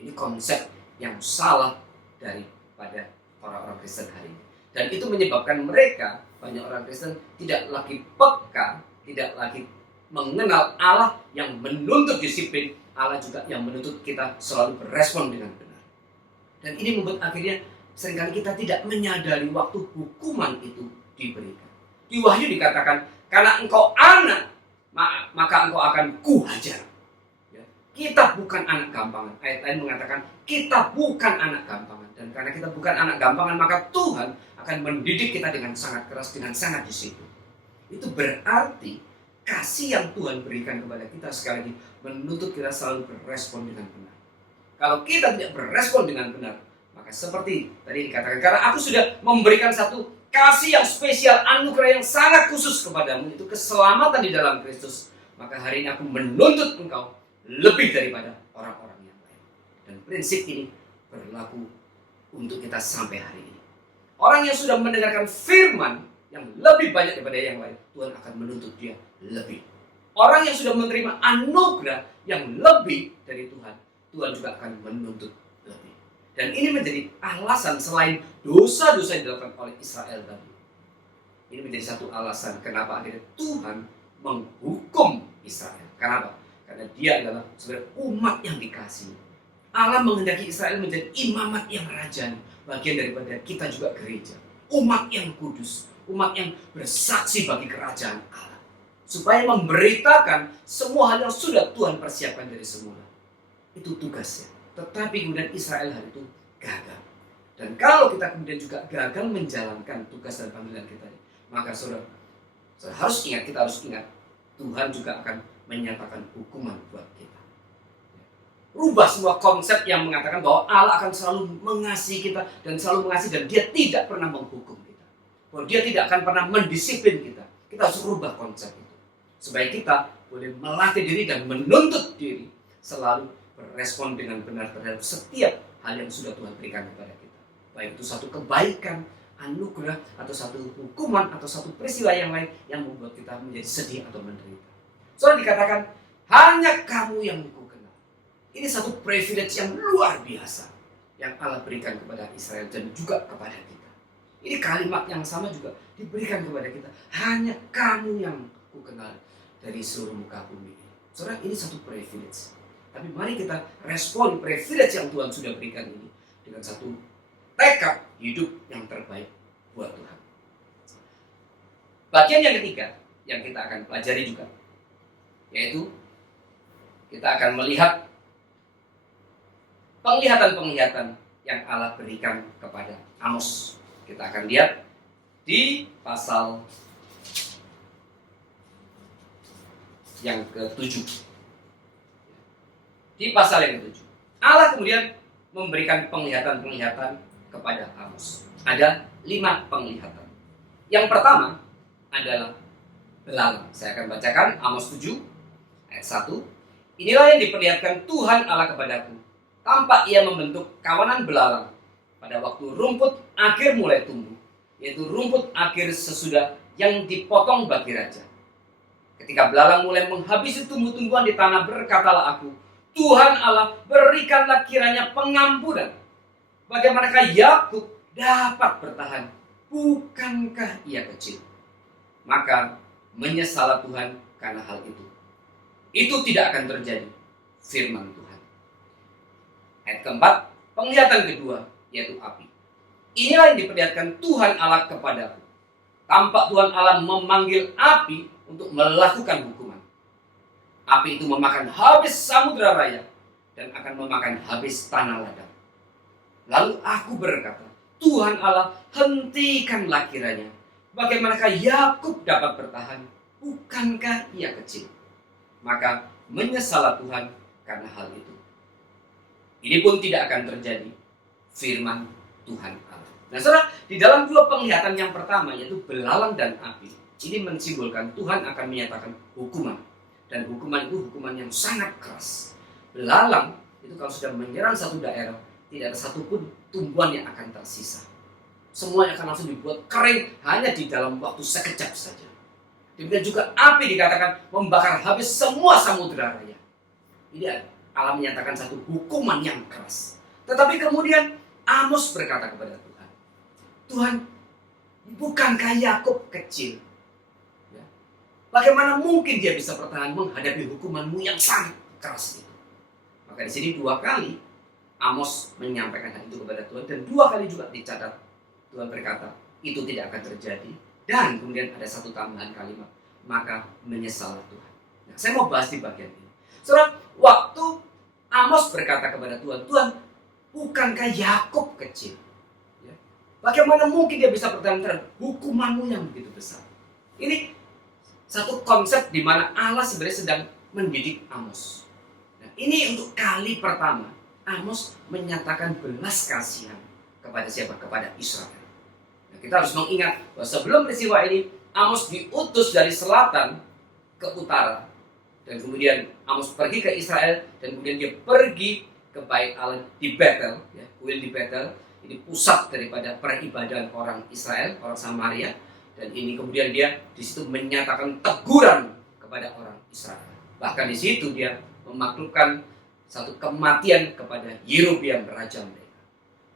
Ini konsep yang salah daripada orang-orang Kristen hari ini. Dan itu menyebabkan mereka, banyak orang Kristen, tidak lagi peka, tidak lagi mengenal Allah yang menuntut disiplin, Allah juga yang menuntut kita selalu berespon dengan benar. Dan ini membuat akhirnya seringkali kita tidak menyadari waktu hukuman itu diberikan. Di Wahyu dikatakan, karena engkau anak, maka engkau akan kuhajar. Ya. Kita bukan anak gampangan. Ayat lain mengatakan, kita bukan anak gampangan. Dan karena kita bukan anak gampangan, maka Tuhan akan mendidik kita dengan sangat keras, dengan sangat disiplin. Itu berarti kasih yang Tuhan berikan kepada kita sekali lagi menuntut kita selalu berespon dengan benar. Kalau kita tidak berespon dengan benar, maka seperti tadi dikatakan, karena aku sudah memberikan satu kasih yang spesial, anugerah yang sangat khusus kepadamu, itu keselamatan di dalam Kristus, maka hari ini aku menuntut engkau lebih daripada orang-orang yang lain. Dan prinsip ini berlaku untuk kita sampai hari ini. Orang yang sudah mendengarkan firman yang lebih banyak daripada yang lain, Tuhan akan menuntut dia lebih. Orang yang sudah menerima anugerah yang lebih dari Tuhan, Tuhan juga akan menuntut lebih. Dan ini menjadi alasan selain dosa-dosa yang dilakukan oleh Israel tadi. Ini menjadi satu alasan kenapa akhirnya Tuhan menghukum Israel. Kenapa? Karena dia adalah sebenarnya umat yang dikasihi. Allah menghendaki Israel menjadi imamat yang rajani, bagian daripada kita juga gereja, umat yang kudus, umat yang bersaksi bagi kerajaan Allah, supaya memberitakan semua hal yang sudah Tuhan persiapkan dari semula. Itu tugasnya. Tetapi kemudian Israel hari itu gagal. Dan kalau kita kemudian juga gagal menjalankan tugas dan panggilan kita, maka saudara harus ingat, kita harus ingat, Tuhan juga akan menyatakan hukuman buat kita. Rubah semua konsep yang mengatakan bahwa Allah akan selalu mengasihi kita dan selalu mengasihi, dan dia tidak pernah menghukum kita, bahwa dia tidak akan pernah mendisiplin kita. Kita harus rubah konsep itu supaya kita boleh melatih diri dan menuntut diri selalu berespon dengan benar terhadap setiap hal yang sudah Tuhan berikan kepada kita, baik itu satu kebaikan, anugerah, atau satu hukuman, atau satu peristiwa yang lain yang membuat kita menjadi sedih atau menderita. Soalnya dikatakan hanya kamu yang kukenal. Ini satu privilege yang luar biasa yang Allah berikan kepada Israel dan juga kepada kita. Ini kalimat yang sama juga diberikan kepada kita. Hanya kamu yang kukenal dari seluruh muka bumi. Saudara, ini satu privilege. Tapi mari kita respon privilege yang Tuhan sudah berikan ini dengan satu tekad hidup yang terbaik buat Tuhan. Bagian yang ketiga yang kita akan pelajari juga, yaitu kita akan melihat penglihatan-penglihatan yang Allah berikan kepada Amos. Kita akan lihat di pasal yang ke-7. Di pasal yang ke-7, Allah kemudian memberikan penglihatan-penglihatan kepada Amos. Ada 5 penglihatan. Yang pertama adalah belalang. Saya akan bacakan Amos 7 Ayat 1. Inilah yang diperlihatkan Tuhan Allah kepadaku. Tampak ia membentuk kawanan belalang pada waktu rumput akhir mulai tumbuh, yaitu rumput akhir sesudah yang dipotong bagi raja. Ketika belalang mulai menghabisi tumbuh-tumbuhan di tanah, berkatalah aku, Tuhan Allah, berikanlah kiranya pengampunan. Bagaimanakah Yakub dapat bertahan? Bukankah ia kecil? Maka menyesallah Tuhan karena hal itu. Itu tidak akan terjadi, firman Tuhan. Ayat keempat, penglihatan kedua, yaitu api. Inilah yang diperlihatkan Tuhan Allah kepadaku. Tampak Tuhan Allah memanggil api untuk melakukan hukuman. Api itu memakan habis samudera raya dan akan memakan habis tanah ladang. Lalu aku berkata, Tuhan Allah, hentikanlah kiranya. Bagaimanakah Yakub dapat bertahan? Bukankah ia kecil? Maka menyesallah Tuhan karena hal itu. Ini pun tidak akan terjadi, firman Tuhan Allah. Nah, saudara, di dalam dua penglihatan yang pertama, yaitu belalang dan api, ini mensimbolkan Tuhan akan menyatakan hukuman. Dan hukuman itu hukuman yang sangat keras. Belalang itu kalau sudah menyerang satu daerah, tidak ada satupun tumbuhan yang akan tersisa. Semuanya akan langsung dibuat kering hanya di dalam waktu sekejap saja. Demikian juga api dikatakan membakar habis semua samudera raya. Ini Allah menyatakan satu hukuman yang keras. Tetapi kemudian Amos berkata kepada Tuhan, Tuhan, bukankah Yakub kecil? Ya. Bagaimana mungkin dia bisa bertahan menghadapi hukuman-Mu yang sangat keras itu? Maka di sini dua kali Amos menyampaikan hal itu kepada Tuhan, dan dua kali juga dicatat Tuhan berkata itu tidak akan terjadi. Dan kemudian ada satu tambahan kalimat, maka menyesallah Tuhan. Nah, saya mau bahas di bagian ini. Saudara, waktu Amos berkata kepada Tuhan, Tuhan, bukankah Yakub kecil? Ya. Bagaimana mungkin dia bisa bertahan terhadap hukuman-Mu yang begitu besar? Ini satu konsep di mana Allah sebenarnya sedang mendidik Amos. Nah, ini untuk kali pertama Amos menyatakan belas kasihan kepada siapa? Kepada Israel. Nah, kita harus mengingat bahwa sebelum peristiwa ini Amos diutus dari selatan ke utara. Dan kemudian Amos pergi ke Israel, dan kemudian dia pergi ke Bait Allah di Betel, ya, kuil di Betel. Ini pusat daripada peribadahan orang Israel, orang Samaria. Dan ini kemudian dia di situ menyatakan teguran kepada orang Israel. Bahkan di situ dia memaklukkan satu kematian kepada Yerobeam raja mereka.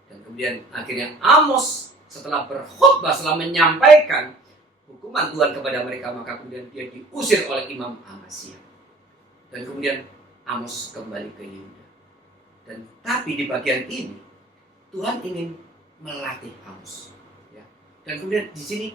Dan kemudian akhirnya Amos setelah berkhutbah, setelah menyampaikan hukuman Tuhan kepada mereka, maka kemudian dia diusir oleh Imam Amasya. Dan kemudian Amos kembali ke Yehuda. Dan tapi di bagian ini Tuhan ingin melatih Amos. Ya. Dan kemudian di sini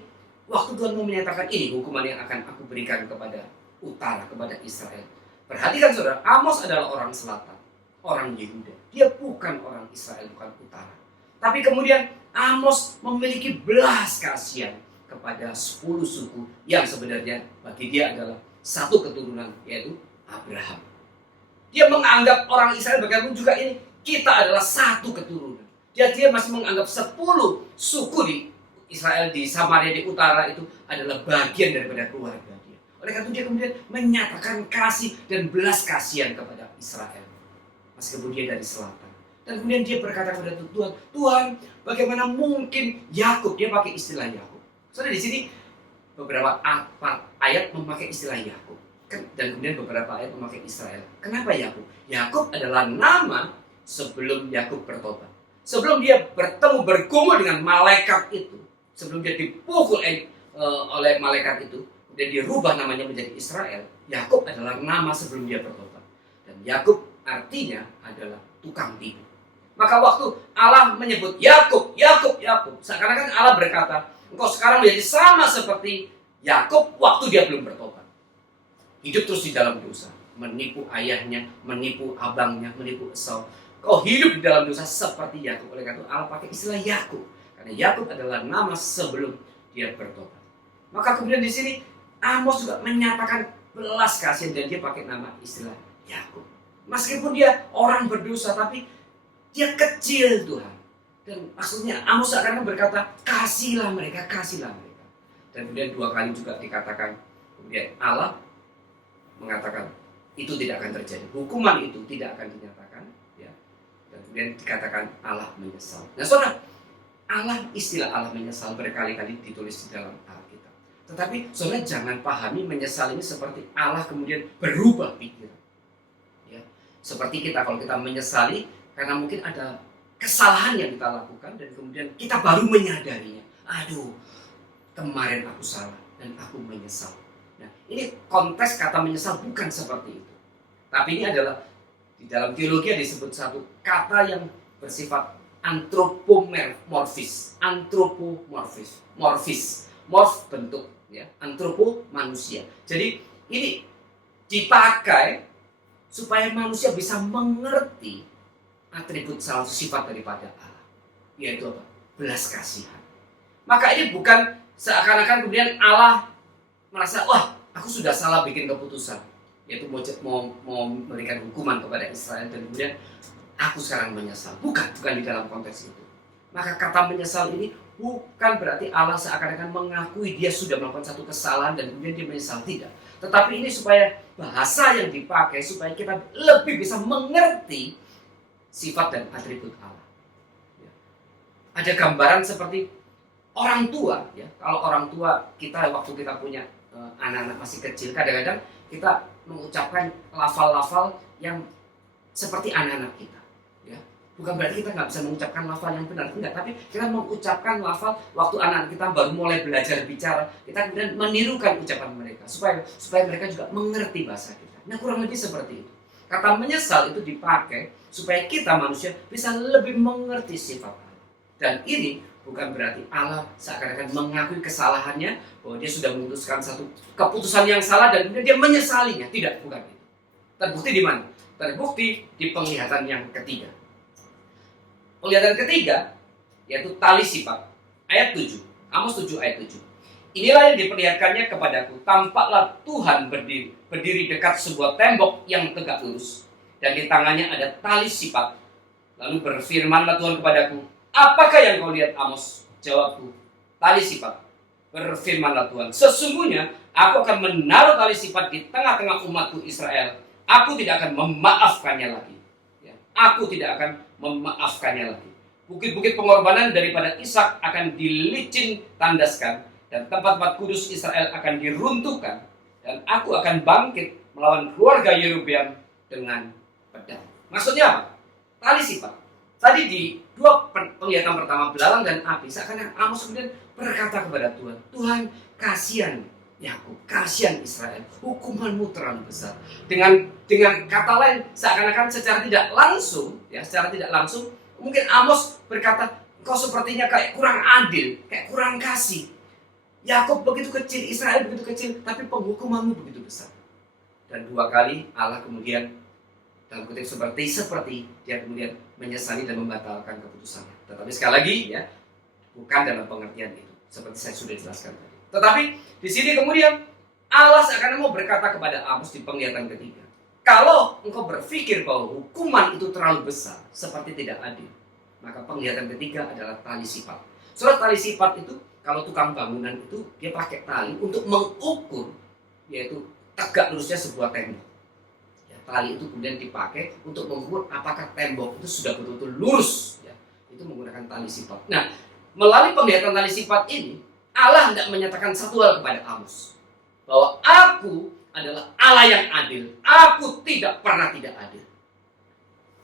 waktu Tuhan mau menyatakan ini hukuman yang akan aku berikan kepada utara, kepada Israel. Perhatikan saudara, Amos adalah orang selatan, orang Yehuda. Dia bukan orang Israel, bukan utara. Tapi kemudian Amos memiliki belas kasihan kepada 10 suku yang sebenarnya bagi dia adalah satu keturunan, yaitu Abraham. Dia menganggap orang Israel bagaimanapun juga ini, kita adalah satu keturunan. Dia masih menganggap 10 suku di Israel, di Samaria, di utara itu adalah bagian daripada keluarga dia. Oleh karena itu dia kemudian menyatakan kasih dan belas kasihan kepada Israel, meskipun dia dari selatan. Dan kemudian dia berkata kepada Tuhan, Tuhan, bagaimana mungkin Yakub? Dia pakai istilah Yakub. Soalnya di sini beberapa ayat memakai istilah Yakub, dan kemudian beberapa ayat memakai Israel. Kenapa Yakub? Yakub adalah nama sebelum Yakub bertobat. Sebelum dia bergumul dengan malaikat itu, sebelum dia dipukul oleh malaikat itu, kemudian dia rubah namanya menjadi Israel. Yakub adalah nama sebelum dia bertobat. Dan Yakub artinya adalah tukang tipu. Maka waktu Allah menyebut Yakub, Yakub, Yakub, seakan-akan Allah berkata, engkau sekarang menjadi sama seperti Yakub waktu dia belum bertobat. Hidup terus di dalam dosa, menipu ayahnya, menipu abangnya, menipu Esau. Kau hidup di dalam dosa seperti Yakub. Oleh karena itu Allah pakai istilah Yakub, karena Yakub adalah nama sebelum dia bertobat. Maka kemudian di sini Amos juga menyatakan belas kasihan, dan dia pakai nama istilah Yakub. Meskipun dia orang berdosa, tapi dia kecil Tuhan. Dan maksudnya Amos akan berkata, kasihlah mereka, kasihlah mereka. Dan kemudian 2 kali juga dikatakan, kemudian Allah mengatakan, itu tidak akan terjadi. Hukuman itu tidak akan dinyatakan, ya. Dan kemudian dikatakan Allah menyesal. Nah, saudara, istilah Allah menyesal berkali-kali ditulis di dalam Alkitab. Tetapi saudara jangan pahami menyesal ini seperti Allah kemudian berubah pikiran. Ya. Seperti kita, kalau kita menyesali karena mungkin ada kesalahan yang kita lakukan dan kemudian kita baru menyadarinya. Aduh, kemarin aku salah dan aku menyesal. Nah, ini konteks kata menyesal bukan seperti itu. Tapi ini adalah di dalam teologi disebut satu kata yang bersifat antropomorfis. Morf bentuk, ya. Antropo manusia. Jadi ini dipakai supaya manusia bisa mengerti atribut salah satu sifat daripada Allah, yaitu apa? Belas kasihan. Maka ini bukan seakan-akan kemudian Allah merasa, wah, aku sudah salah bikin keputusan, yaitu mau memberikan hukuman kepada Israel dan kemudian aku sekarang menyesal. Bukan di dalam konteks itu. Maka kata menyesal ini bukan berarti Allah seakan-akan mengakui dia sudah melakukan satu kesalahan dan kemudian dia menyesal. Tidak. Tetapi ini supaya bahasa yang dipakai supaya kita lebih bisa mengerti sifat dan atribut Allah. Ya. Ada gambaran seperti orang tua, ya. Kalau orang tua kita waktu kita punya anak-anak masih kecil, kadang-kadang kita mengucapkan lafal-lafal yang seperti anak-anak kita. Ya. Bukan berarti kita nggak bisa mengucapkan lafal yang benar, enggak. Tapi kita mengucapkan lafal waktu anak kita baru mulai belajar bicara, kita kemudian menirukan ucapan mereka supaya mereka juga mengerti bahasa kita. Nah, kurang lebih seperti itu. Kata menyesal itu dipakai supaya kita manusia bisa lebih mengerti sifat Allah. Dan ini bukan berarti Allah seakan-akan mengakui kesalahannya, bahwa dia sudah memutuskan satu keputusan yang salah dan kemudian dia menyesalinya. Tidak, bukan itu. Terbukti di mana? Terbukti di penglihatan yang ketiga. Penglihatan ketiga yaitu tali sifat. Ayat 7. Amos 7 ayat 7. Inilah yang diperlihatkannya kepadaku. Tampaklah Tuhan berdiri dekat sebuah tembok yang tegak lurus. Dan di tangannya ada tali sifat. Lalu berfirmanlah Tuhan kepadaku, apakah yang kau lihat, Amos? Jawabku, tali sifat. Berfirmanlah Tuhan, sesungguhnya aku akan menaruh tali sifat di tengah-tengah umatku Israel. Aku tidak akan memaafkannya lagi. Ya, aku tidak akan memaafkannya lagi. Bukit-bukit pengorbanan daripada Ishak akan dilicin tandaskan. Dan tempat-tempat kudus Israel akan diruntuhkan. Dan aku akan bangkit melawan keluarga Yerobeam dengan pedang. Maksudnya apa? Tali sifat. Tadi di dua penglihatan pertama, belalang dan api, seakan-akan Amos kemudian berkata kepada Tuhan, Tuhan, kasihan Yakub, kasihan Israel, hukumanmu terlalu besar. Dengan kata lain, seakan-akan secara tidak langsung, mungkin Amos berkata, kau sepertinya kayak kurang adil, kayak kurang kasih. Yakub begitu kecil, Israel begitu kecil, tapi penghukumanmu begitu besar. Dan dua kali Allah kemudian dalam kutip seperti dia kemudian menyesali dan membatalkan keputusannya. Tetapi sekali lagi, ya, bukan dalam pengertian itu, seperti saya sudah jelaskan tadi. Tetapi di sini kemudian Allah seakan mau berkata kepada Amos di penglihatan ketiga, kalau engkau berpikir bahwa hukuman itu terlalu besar, seperti tidak adil, maka penglihatan ketiga adalah tali sifat. Soal tali sifat itu, kalau tukang bangunan itu dia pakai tali untuk mengukur, yaitu tegak lurusnya sebuah tembok. Ya, tali itu kemudian dipakai untuk mengukur apakah tembok itu sudah betul-betul lurus. Ya, itu menggunakan tali sifat. Nah, melalui penglihatan tali sifat ini, Allah hendak menyatakan satu hal kepada Amos, bahwa aku adalah Allah yang adil. Aku tidak pernah tidak adil.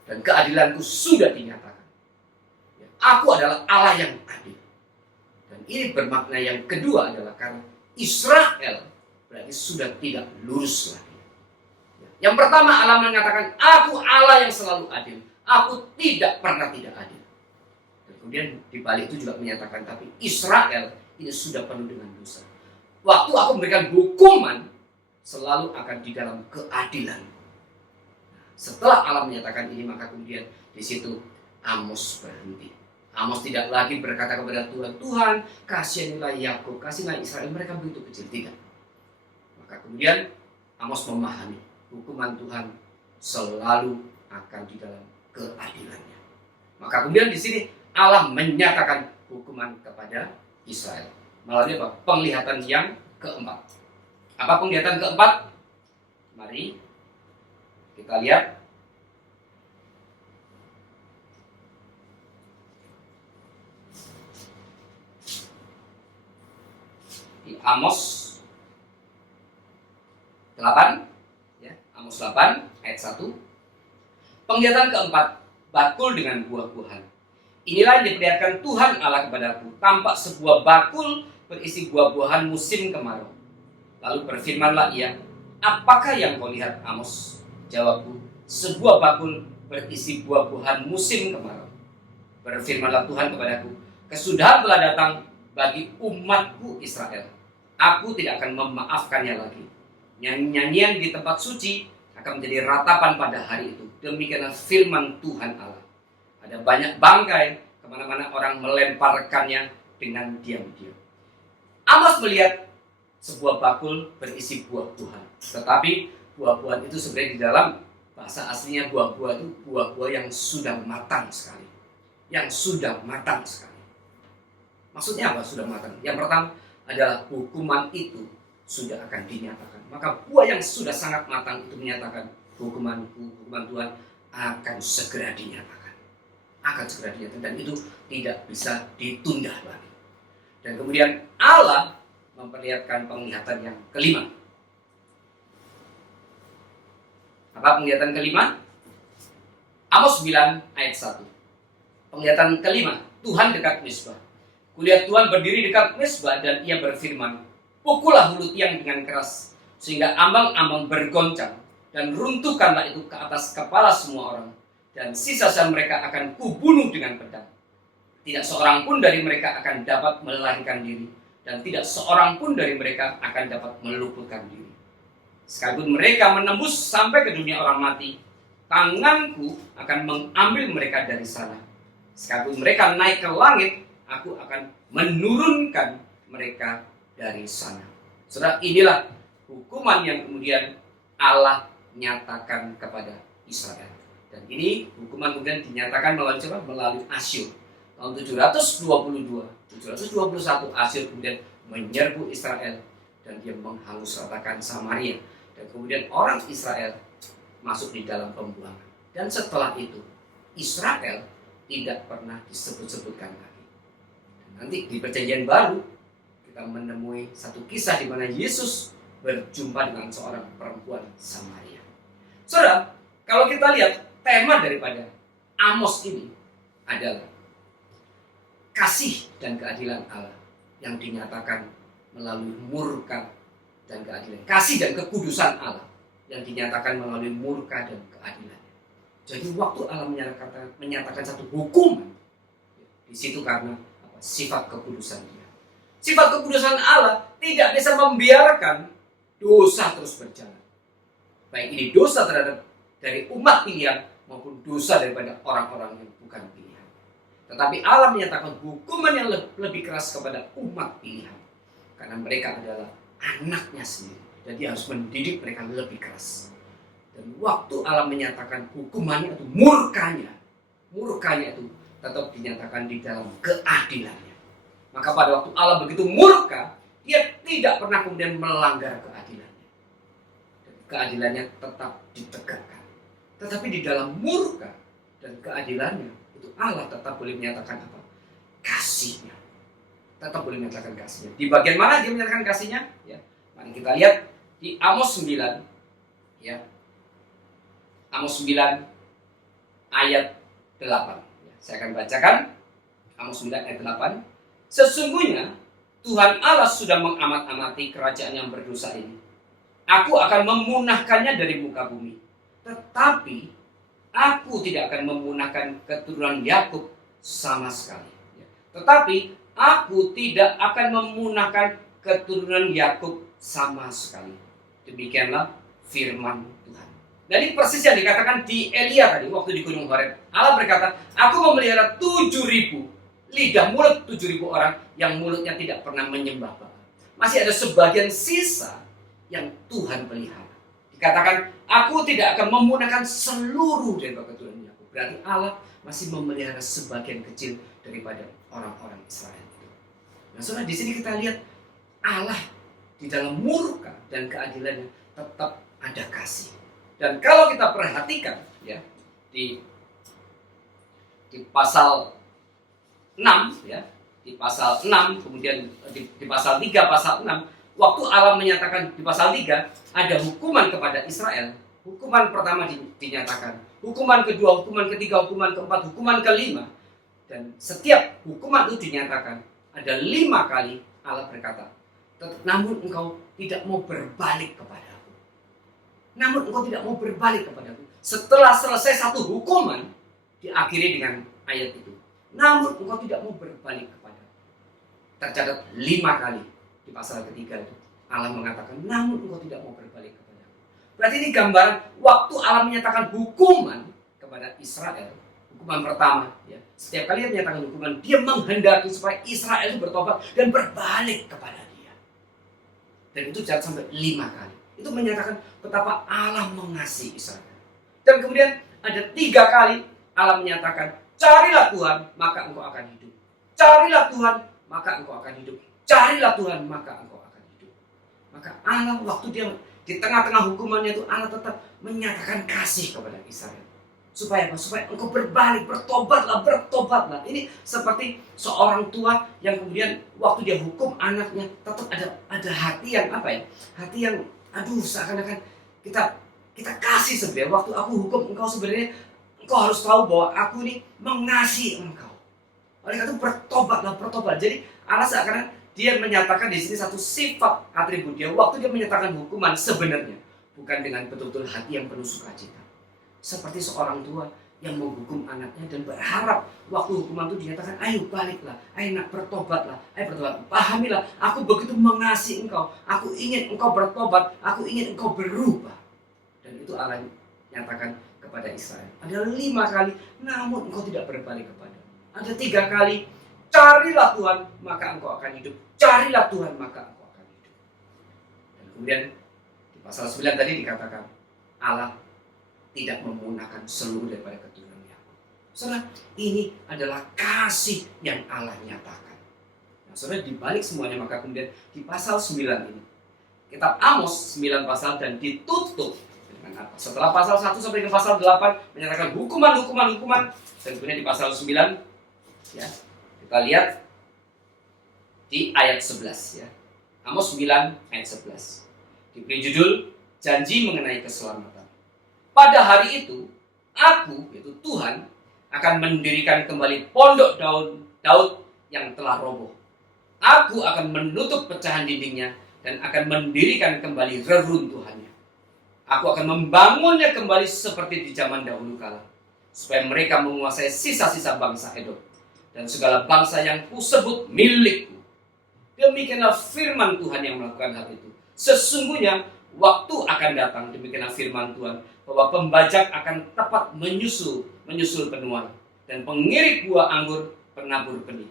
Dan keadilanku sudah dinyatakan. Ya, aku adalah Allah yang adil. Dan ini bermakna yang kedua adalah karena Israel berarti sudah tidak lurus lagi. Yang pertama Allah mengatakan, aku Allah yang selalu adil. Aku tidak pernah tidak adil. Dan kemudian di balik itu juga menyatakan, tapi Israel ini sudah penuh dengan dosa. Waktu aku memberikan hukuman, selalu akan di dalam keadilan. Setelah Allah menyatakan ini, maka kemudian di situ Amos berhenti. Amos tidak lagi berkata kepada Tuhan, Tuhan, kasihanilah Yakub, kasihanilah Israel, mereka begitu kecil. Tidak. Maka kemudian Amos memahami hukuman Tuhan selalu akan di dalam keadilannya. Maka kemudian di sini Allah menyatakan hukuman kepada Israel melalui apa? Penglihatan yang keempat. Apa penglihatan keempat? Mari Kita lihat di Amos 8, ya, Amos 8 ayat 1. Penglihatan keempat, bakul dengan buah-buahan. Inilah yang diperlihatkan Tuhan Allah kepadaku, tampak sebuah bakul berisi buah-buahan musim kemarau. Lalu berfirmanlah ia, apakah yang kau lihat, Amos? Jawabku, sebuah bakul berisi buah-buahan musim kemarau. Berfirmanlah Tuhan kepadaku, kesudahan telah datang bagi umatku Israel. Aku tidak akan memaafkannya lagi. Nyanyian di tempat suci akan menjadi ratapan pada hari itu. Demikianlah firman Tuhan Allah. Ada banyak bangkai, kemana-mana orang melemparkannya dengan diam-diam. Amos melihat sebuah bakul berisi buah-buahan. Tetapi buah-buahan itu sebenarnya di dalam bahasa aslinya buah-buah itu buah-buah yang sudah matang sekali. Yang sudah matang sekali. Maksudnya apa sudah matang? Yang pertama adalah hukuman itu sudah akan dinyatakan. Maka buah yang sudah sangat matang itu menyatakan hukuman Tuhan akan segera dinyatakan. Akan segera dinyatakan dan itu tidak bisa ditunda lagi. Dan kemudian Allah memperlihatkan penglihatan yang kelima. Apa penglihatan kelima? Amos 9 ayat 1. Penglihatan kelima, Tuhan dekat Mizpah. Kulihat Tuhan berdiri dekat Mizpah dan ia berfirman, pukullah hulu tiang dengan keras, sehingga ambang-ambang bergoncang, dan runtuhkanlah itu ke atas kepala semua orang, dan sisa-sisa mereka akan kubunuh dengan pedang. Tidak seorang pun dari mereka akan dapat melarikan diri, dan tidak seorang pun dari mereka akan dapat meluputkan diri. Sekalipun mereka menembus sampai ke dunia orang mati, tanganku akan mengambil mereka dari sana. Sekalipun mereka naik ke langit, aku akan menurunkan mereka dari sana. Saudara, inilah hukuman yang kemudian Allah nyatakan kepada Israel. Dan ini hukuman kemudian dinyatakan melalui Asyur. Tahun 721 Asyur kemudian menyerbu Israel dan dia menghangusratakan Samaria. Dan kemudian orang Israel masuk di dalam pembuangan. Dan setelah itu Israel tidak pernah disebut-sebutkan lagi. Dan nanti di Perjanjian Baru kita menemui satu kisah di mana Yesus berjumpa dengan seorang perempuan Samaria. Saudara, kalau kita lihat tema daripada Amos ini adalah kasih dan keadilan Allah yang dinyatakan melalui murka dan keadilan. Kasih dan kekudusan Allah yang dinyatakan melalui murka dan keadilan. Jadi waktu Allah menyatakan satu hukuman, di situ karena sifat kekudusan Dia. Sifat kekudusan Allah tidak bisa membiarkan dosa terus berjalan. Baik ini dosa terhadap dari umat pilihan maupun dosa daripada orang-orang yang bukan pilihan. Tetapi Allah menyatakan hukuman yang lebih keras kepada umat pilihan. Karena mereka adalah anaknya sendiri. Jadi harus mendidik mereka lebih keras. Dan waktu Allah menyatakan hukumannya itu murkanya itu tetap dinyatakan di dalam keadilannya. Maka pada waktu Allah begitu murka, Dia tidak pernah kemudian melanggar keadilannya. Dan keadilannya tetap ditegakkan. Tetapi di dalam murka dan keadilannya itu Allah tetap boleh menyatakan apa? Kasihnya. Tetap boleh menyatakan kasihnya. Di bagian mana Dia menyatakan kasihnya? Ya, mari kita lihat di Amos 9, ya. Amos 9 ayat 8. Saya akan bacakan Amos 9 ayat 8. Sesungguhnya Tuhan Allah sudah mengamat-amati kerajaan yang berdosa ini. Aku akan memunahkannya dari muka bumi. Tetapi aku tidak akan memunahkan keturunan Yakub sama sekali. Tetapi aku tidak akan memunahkan keturunan Yakub sama sekali. Demikianlah firman Tuhan. Dan ini persis yang dikatakan di Elia tadi waktu di Gunung Horeb. Allah berkata, aku memelihara 7.000 lidah mulut 7.000 orang yang mulutnya tidak pernah menyembah Baal. Masih ada sebagian sisa yang Tuhan pelihara. Dikatakan, aku tidak akan memunahkan seluruh dari keturunan Yakub. Berarti Allah masih memelihara sebagian kecil daripada orang-orang Israel itu. Nah, saudara, di sini kita lihat Allah di dalam murka dan keadilannya tetap ada kasih. Dan kalau kita perhatikan ya di pasal 6 ya, di pasal 6 kemudian di pasal 3 pasal 6, waktu Allah menyatakan di pasal 3 ada hukuman kepada Israel. Hukuman pertama dinyatakan, hukuman kedua, hukuman ketiga, hukuman keempat, hukuman kelima. Dan setiap hukuman itu dinyatakan, ada 5 kali Allah berkata, namun engkau tidak mau berbalik kepadaku. Namun engkau tidak mau berbalik kepadaku. Setelah selesai satu hukuman, diakhiri dengan ayat itu. Namun engkau tidak mau berbalik kepadaku. Tercatat 5 kali di pasal ketiga itu. Allah mengatakan, namun engkau tidak mau berbalik kepadaku. Berarti ini gambaran waktu Allah menyatakan hukuman kepada Israel. Hukuman pertama, ya. Setiap kali dia menyatakan hukuman, dia menghendaki supaya Israel itu bertobat dan berbalik kepada dia. Dan itu jatuh sampai 5 kali. Itu menyatakan betapa Allah mengasihi Israel. Dan kemudian ada 3 kali Allah menyatakan, carilah Tuhan, maka engkau akan hidup. Carilah Tuhan, maka engkau akan hidup. Carilah Tuhan, maka engkau akan hidup. Maka Allah waktu dia di tengah-tengah hukumannya itu, Allah tetap menyatakan kasih kepada Israel. Supaya apa? Supaya engkau berbalik, bertobatlah, bertobatlah. Ini seperti seorang tua yang kemudian waktu dia hukum anaknya, tetap ada hati yang apa ya? Hati yang, aduh, seakan-akan kita kasih sebenarnya. Waktu aku hukum engkau, sebenarnya engkau harus tahu bahwa aku ini mengasihi engkau. Oleh karena itu bertobatlah, bertobat. Jadi Allah seakan-akan dia menyatakan di sini satu sifat atribut dia. Waktu dia menyatakan hukuman sebenarnya bukan dengan betul-betul hati yang penuh sukacita. Seperti seorang tua yang menghukum anaknya dan berharap waktu hukuman itu dinyatakan, ayo baliklah, ayo nak bertobatlah, ayo bertobat. Pahamilah, aku begitu mengasihi engkau, aku ingin engkau bertobat, aku ingin engkau berubah. Dan itu Allah nyatakan kepada Israel. Ada 5 kali, namun engkau tidak berbalik kepada. Ada 3 kali, carilah Tuhan, maka engkau akan hidup. Carilah Tuhan, maka engkau akan hidup. Dan kemudian di pasal 9 tadi dikatakan, Allah tidak memunahkan seluruh daripada keturunan Yakub. Saudara, ini adalah kasih yang Allah nyatakan. Nah, saudara, dibalik semuanya, maka kemudian di pasal 9 ini, kitab Amos 9 pasal dan ditutup dengan apa? Setelah pasal 1 sampai ke pasal 8 menyatakan hukuman. Dan kemudian di pasal 9 ya, kita lihat di ayat 11 ya. Amos 9 ayat 11. Diberi judul janji mengenai keselamatan. Pada hari itu aku, yaitu Tuhan, akan mendirikan kembali pondok Daud yang telah roboh. Aku akan menutup pecahan dindingnya dan akan mendirikan kembali reruntuhannya. Aku akan membangunnya kembali seperti di zaman dahulu kala, supaya mereka menguasai sisa-sisa bangsa Edom dan segala bangsa yang kusebut milikku. Demikianlah firman Tuhan yang melakukan hal itu. Sesungguhnya waktu akan datang, demikianlah firman Tuhan, bahwa pembajak akan tepat menyusul penuaan, dan pengirik buah anggur penabur benih.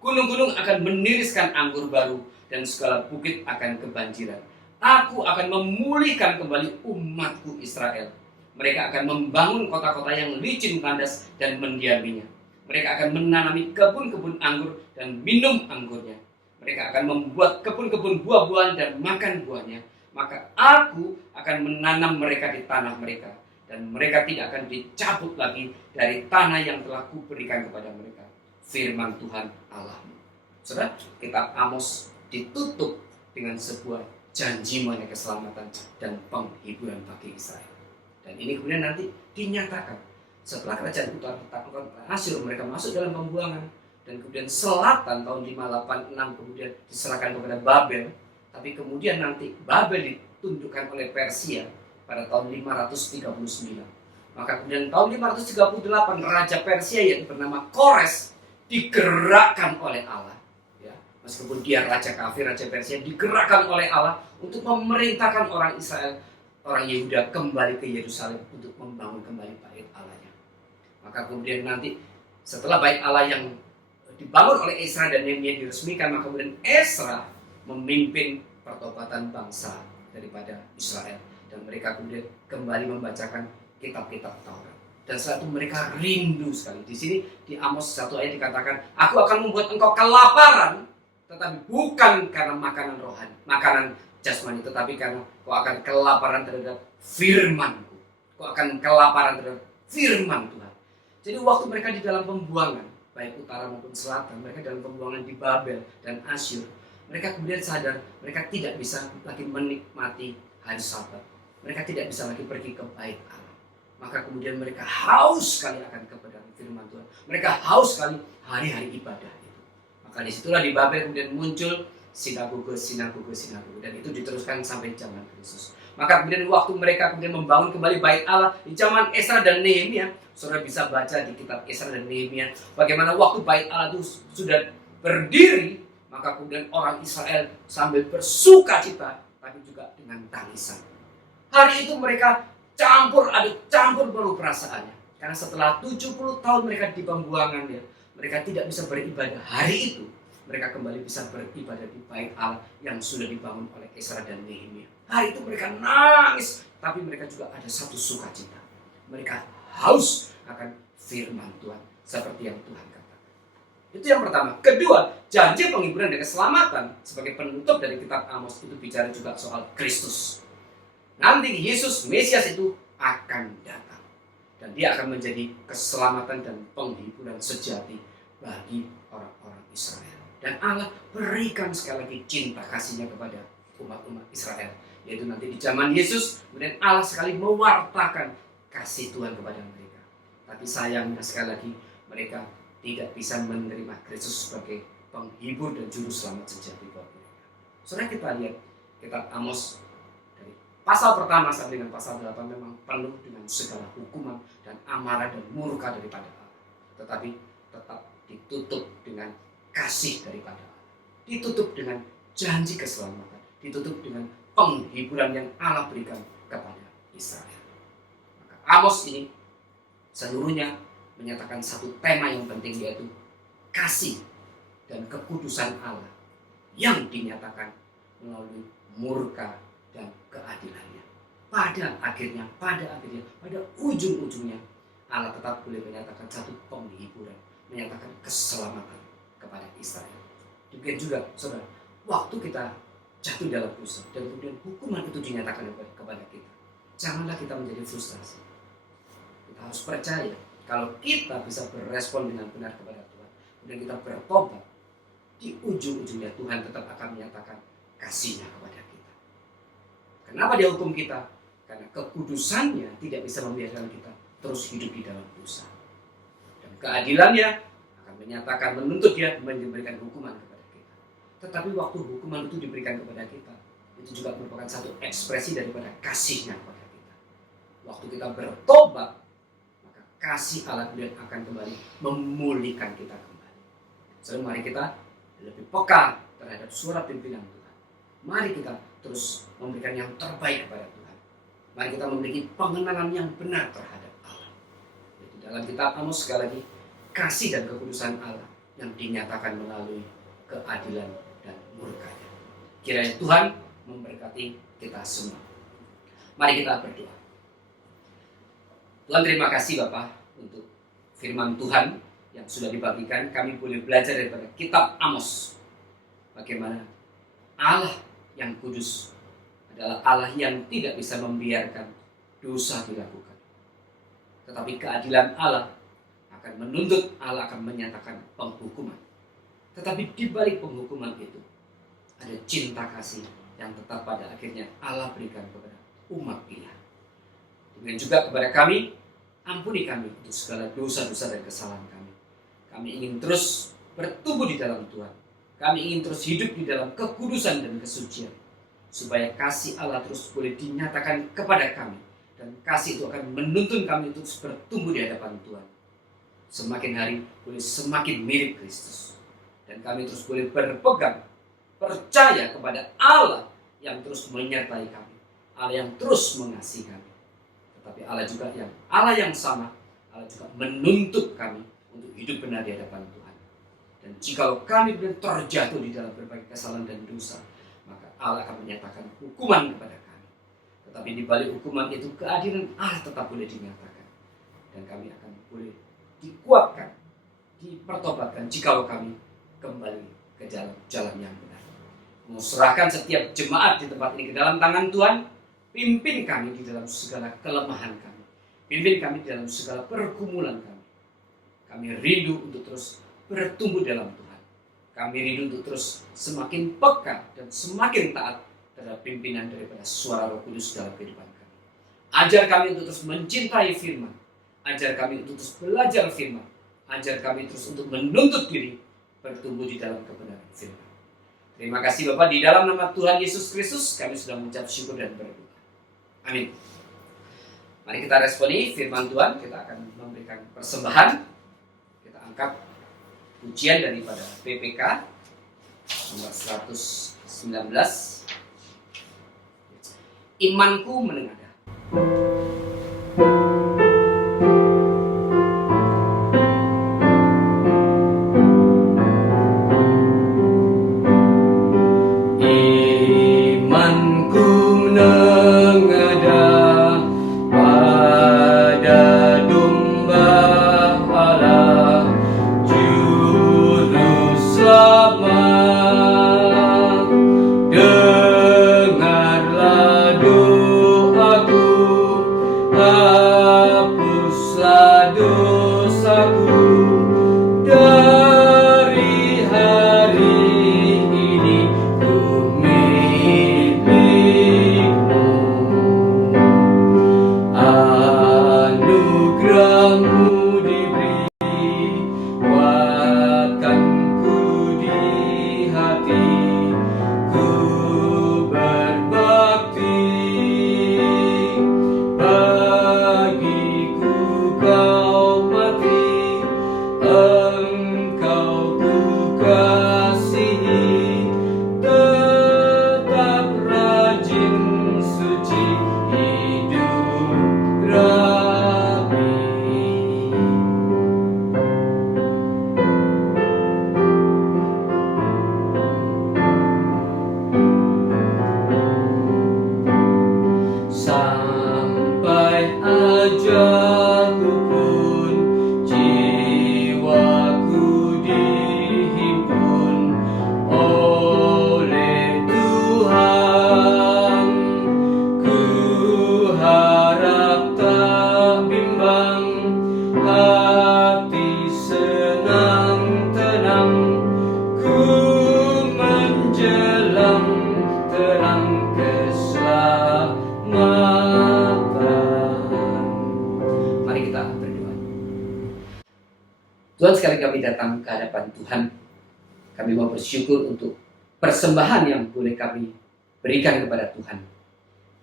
Gunung-gunung akan meniriskan anggur baru, dan segala bukit akan kebanjiran. Aku akan memulihkan kembali umatku Israel. Mereka akan membangun kota-kota yang licin kandas dan mendiaminya. Mereka akan menanami kebun-kebun anggur dan minum anggurnya. Mereka akan membuat kebun-kebun buah-buahan dan makan buahnya. Maka aku akan menanam mereka di tanah mereka, dan mereka tidak akan dicabut lagi dari tanah yang telah kuberikan kepada mereka. Firman Tuhan Allahmu. Saudara, kitab Amos ditutup dengan sebuah janji mengenai keselamatan dan penghiburan bagi Israel. Dan ini kemudian nanti dinyatakan setelah kerajaan utara Asyur, mereka masuk dalam pembuangan, dan kemudian selatan tahun 586 kemudian diserahkan kepada Babel. Tapi kemudian nanti Babel ditundukkan oleh Persia pada tahun 539. Maka kemudian tahun 538 Raja Persia yang bernama Kores digerakkan oleh Allah. Ya, meskipun dia raja kafir, Raja Persia digerakkan oleh Allah untuk memerintahkan orang Israel, orang Yehuda kembali ke Yerusalem untuk membangun kembali bait Allahnya. Maka kemudian nanti setelah bait Allah yang dibangun oleh Esra dan Nehemia diresmikan, maka kemudian Esra memimpin pertobatan bangsa daripada Israel, dan mereka kemudian kembali membacakan kitab-kitab Taurat. Dan setelah itu mereka rindu sekali. Di sini di Amos 1 ayat dikatakan, aku akan membuat engkau kelaparan, tetapi bukan karena makanan rohani, makanan jasmani, tetapi karena kau akan kelaparan terhadap firman-Ku. Kau akan kelaparan terhadap firman Tuhan. Jadi waktu mereka di dalam pembuangan, baik utara maupun selatan, mereka dalam pembuangan di Babel dan Asyur, mereka kemudian sadar mereka tidak bisa lagi menikmati hari Sabat. Mereka tidak bisa lagi pergi ke bait Allah. Maka kemudian mereka haus sekali akan kebenaran firman Tuhan. Mereka haus sekali hari-hari ibadah itu. Maka disitulah di Babel kemudian muncul sinagoge, dan itu diteruskan sampai zaman Kristus. Maka kemudian waktu mereka kemudian membangun kembali bait Allah di zaman Esra dan Nehemia, saudara bisa baca di kitab Esra dan Nehemia bagaimana waktu bait Allah itu sudah berdiri, maka kemudian orang Israel sambil bersuka cita tapi juga dengan tangisan. Hari itu mereka campur aduk, campur baru perasaannya. Karena setelah 70 tahun mereka di pembuangan, mereka tidak bisa beribadah. Hari itu mereka kembali bisa beribadah di bait Allah yang sudah dibangun oleh Esra dan Nehemia. Hari itu mereka nangis, tapi mereka juga ada satu sukacita. Mereka haus akan firman Tuhan seperti yang Tuhan katakan. Itu yang pertama. Kedua, janji penghiburan dan keselamatan sebagai penutup dari kitab Amos itu bicara juga soal Kristus. Nanti Yesus Mesias itu akan datang dan dia akan menjadi keselamatan dan penghiburan sejati bagi orang-orang Israel. Dan Allah berikan sekali lagi cinta kasihnya kepada umat-umat Israel, yaitu nanti di zaman Yesus kemudian Allah sekali mewartakan kasih Tuhan kepada mereka. Tapi sayangnya sekali lagi mereka tidak bisa menerima Kristus sebagai penghibur dan juru selamat sejati buat mereka. Saudara, kita lihat kitab Amos dari pasal pertama sampai dengan pasal 8 memang penuh dengan segala hukuman dan amarah dan murka daripada Allah. Tetapi tetap ditutup dengan kasih daripada Allah. Ditutup dengan janji keselamatan. Ditutup dengan penghiburan yang Allah berikan kepada Israel. Maka Amos ini seluruhnya menyatakan satu tema yang penting, yaitu kasih dan kekudusan Allah yang dinyatakan melalui murka dan keadilannya. Pada akhirnya, pada ujung-ujungnya Allah tetap boleh menyatakan satu penghiburan, menyatakan keselamatan kepada Israel. Demikian juga saudara, waktu kita jatuh dalam dosa dan kemudian hukuman itu dinyatakan kepada kita, janganlah kita menjadi frustrasi. Kita harus percaya kalau kita bisa berespon dengan benar kepada Tuhan, kemudian kita bertobat, di ujung-ujungnya Tuhan tetap akan menyatakan kasih-Nya kepada kita. Kenapa Dia hukum kita? Karena kekudusannya tidak bisa membiarkan kita terus hidup di dalam dosa. Dan keadilannya akan menyatakan, menuntut Dia memberikan hukuman kepada kita. Tetapi waktu hukuman itu diberikan kepada kita, itu juga merupakan satu ekspresi daripada kasih-Nya kepada kita. Waktu kita bertobat, maka kasih Allah kemudian akan kembali memulihkan kita kembali. So, mari kita lebih peka terhadap suara pimpinan Tuhan. Mari kita terus memberikan yang terbaik kepada Tuhan. Mari kita memiliki pengenalan yang benar terhadap Allah. Yaitu dalam kitab Amos sekali lagi, kasih dan kekudusan Allah yang dinyatakan melalui keadilan dan murka-Nya. Kiranya Tuhan memberkati kita semua. Mari kita berdoa. Tuhan, terima kasih Bapak untuk firman Tuhan yang sudah dibagikan. Kami boleh belajar daripada kitab Amos bagaimana Allah yang kudus adalah Allah yang tidak bisa membiarkan dosa dilakukan. Tetapi keadilan Allah akan menuntut, Allah akan menyatakan penghukuman. Tetapi di balik penghukuman itu ada cinta kasih yang tetap pada akhirnya Allah berikan kepada umat Dia. Demikian juga kepada kami, ampuni kami untuk segala dosa-dosa dan kesalahan kami. Kami ingin terus bertumbuh di dalam Tuhan. Kami ingin terus hidup di dalam kekudusan dan kesucian, supaya kasih Allah terus boleh dinyatakan kepada kami, dan kasih itu akan menuntun kami untuk bertumbuh di hadapan Tuhan. Semakin hari boleh semakin mirip Kristus, dan kami terus boleh berpegang, percaya kepada Allah yang terus menyertai kami, Allah yang terus mengasihi kami. Tetapi Allah yang sama, Allah juga menuntut kami untuk hidup benar di hadapan Tuhan. Dan jika kami benar terjatuh di dalam berbagai kesalahan dan dosa, maka Allah akan menyatakan hukuman kepada kami. Tetapi di balik hukuman itu, keadilan Allah tetap boleh dinyatakan. Dan kami akan boleh dikuatkan, dipertobatkan jika kami kembali ke dalam jalan yang benar. Menserahkan setiap jemaat di tempat ini ke dalam tangan Tuhan. Pimpin kami di dalam segala kelemahan kami. Pimpin kami dalam segala pergumulan kami. Kami rindu untuk terus bertumbuh dalam Tuhan. Kami rindu untuk terus semakin peka dan semakin taat terhadap pimpinan daripada suara Roh Kudus dalam kehidupan kami. Ajar kami untuk terus mencintai firman. Ajar kami untuk terus belajar firman. Ajar kami terus untuk menuntut diri bertumbuh di dalam kebenaran firman. Terima kasih Bapak, di dalam nama Tuhan Yesus Kristus kami sudah mengucap syukur dan berdoa. Amin. Mari kita responi firman Tuhan. Kita akan memberikan persembahan. Kita angkat pujian daripada PPK nomor 119. Imanku menengadah. Tuhan, sekali kami datang ke hadapan Tuhan, kami mau bersyukur untuk persembahan yang boleh kami berikan kepada Tuhan.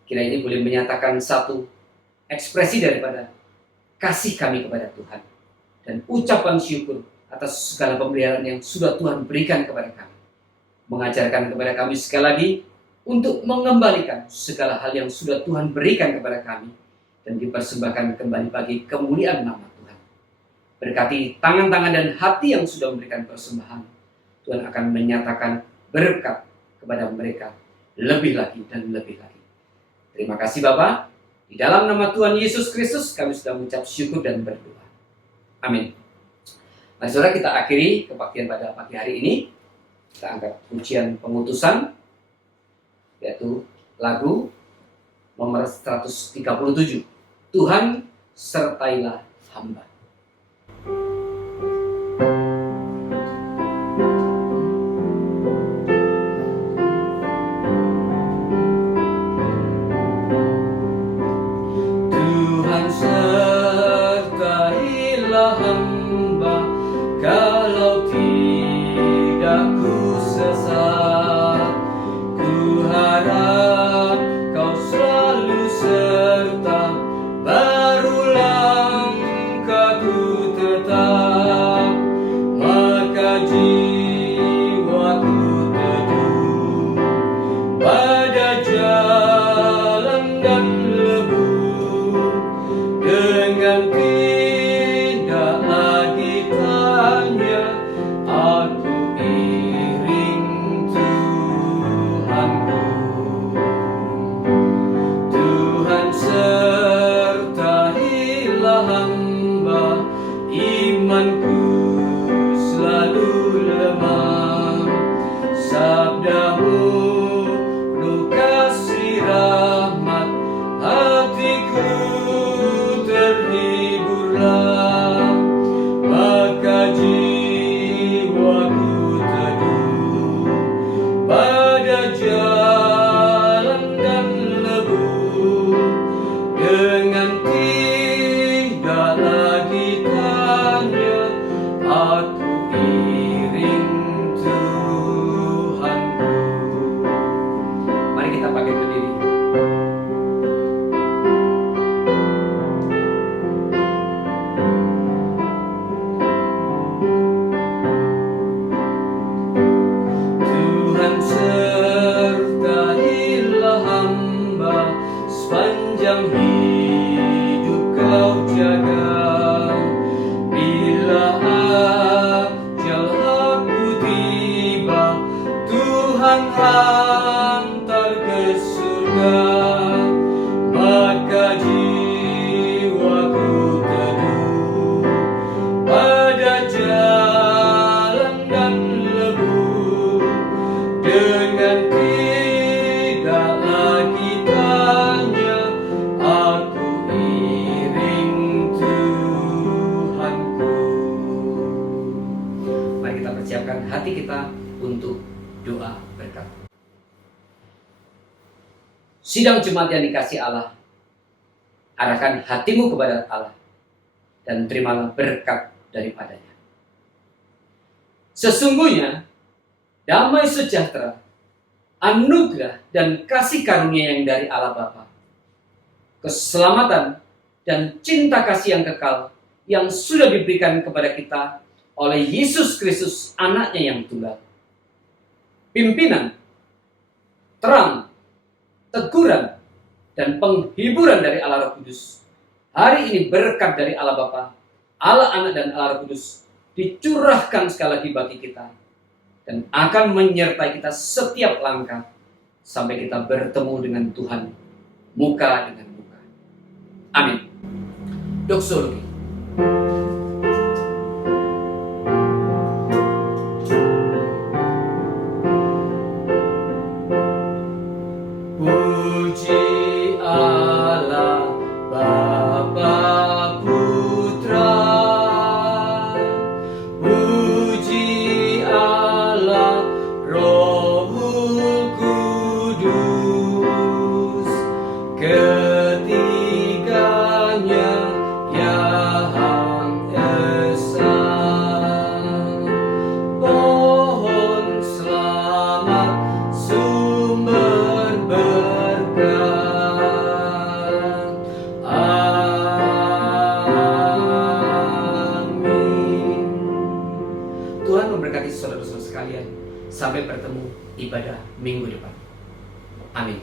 Kira ini boleh menyatakan satu ekspresi daripada kasih kami kepada Tuhan dan ucapan syukur atas segala pemeliharaan yang sudah Tuhan berikan kepada kami. Mengajarkan kepada kami sekali lagi untuk mengembalikan segala hal yang sudah Tuhan berikan kepada kami dan dipersembahkan kembali bagi kemuliaan nama Tuhan. Berkati tangan-tangan dan hati yang sudah memberikan persembahan. Tuhan akan menyatakan berkat kepada mereka lebih lagi dan lebih lagi. Terima kasih Bapa. Di dalam nama Tuhan Yesus Kristus kami sudah mengucap syukur dan berdoa. Amin. Mari saudara, kita akhiri kebaktian pada pagi hari ini. Kita angkat pujian pengutusan, yaitu lagu nomor 137. Tuhan sertailah hamba. Tuhan sertailah hamba, kalau tidak ku sesat. Ku harap kau selalu serta, berulang langkahku tetap, maka jiwaku teduh pada jalan dan lebu, dengan tidak lagi tanya aku iring Tuhanku. Tuhan sertailah hamba, imanku selalu aku iring Tuhanku. Mari kita bangkit berdiri. Tuhan sertailah hamba, sepanjang hidup Kau jaga. Bila ajal aku tiba, Tuhan hantar ke surga. Maka jiwaku teduh pada jalan dan lebu, dengan tidak lagi tanya, aku iring Tuhanku. Mari kita persiapkan hati kita untuk doa berkat. Sidang jemaat yang dikasihi Allah, arahkan hatimu kepada Allah dan terimalah berkat daripadanya. Sesungguhnya damai sejahtera, anugerah dan kasih karunia yang dari Allah Bapa, keselamatan dan cinta kasih yang kekal yang sudah diberikan kepada kita oleh Yesus Kristus anaknya yang tunggal, pimpinan, terang, teguran, dan penghiburan dari Allah Roh Kudus, hari ini berkat dari Allah Bapa, Allah Anak dan Allah Roh Kudus dicurahkan sekali lagi bagi kita dan akan menyertai kita setiap langkah sampai kita bertemu dengan Tuhan muka dengan muka. Amin. Doksologi. Puji Allah Bapa Putra, puji Allah Rohul Kudus, ketiganya yang esa. Pohon selamat, sumber berkat. Amin. Tuhan memberkati saudara-saudara sekalian. Sampai bertemu ibadah minggu depan. Amin.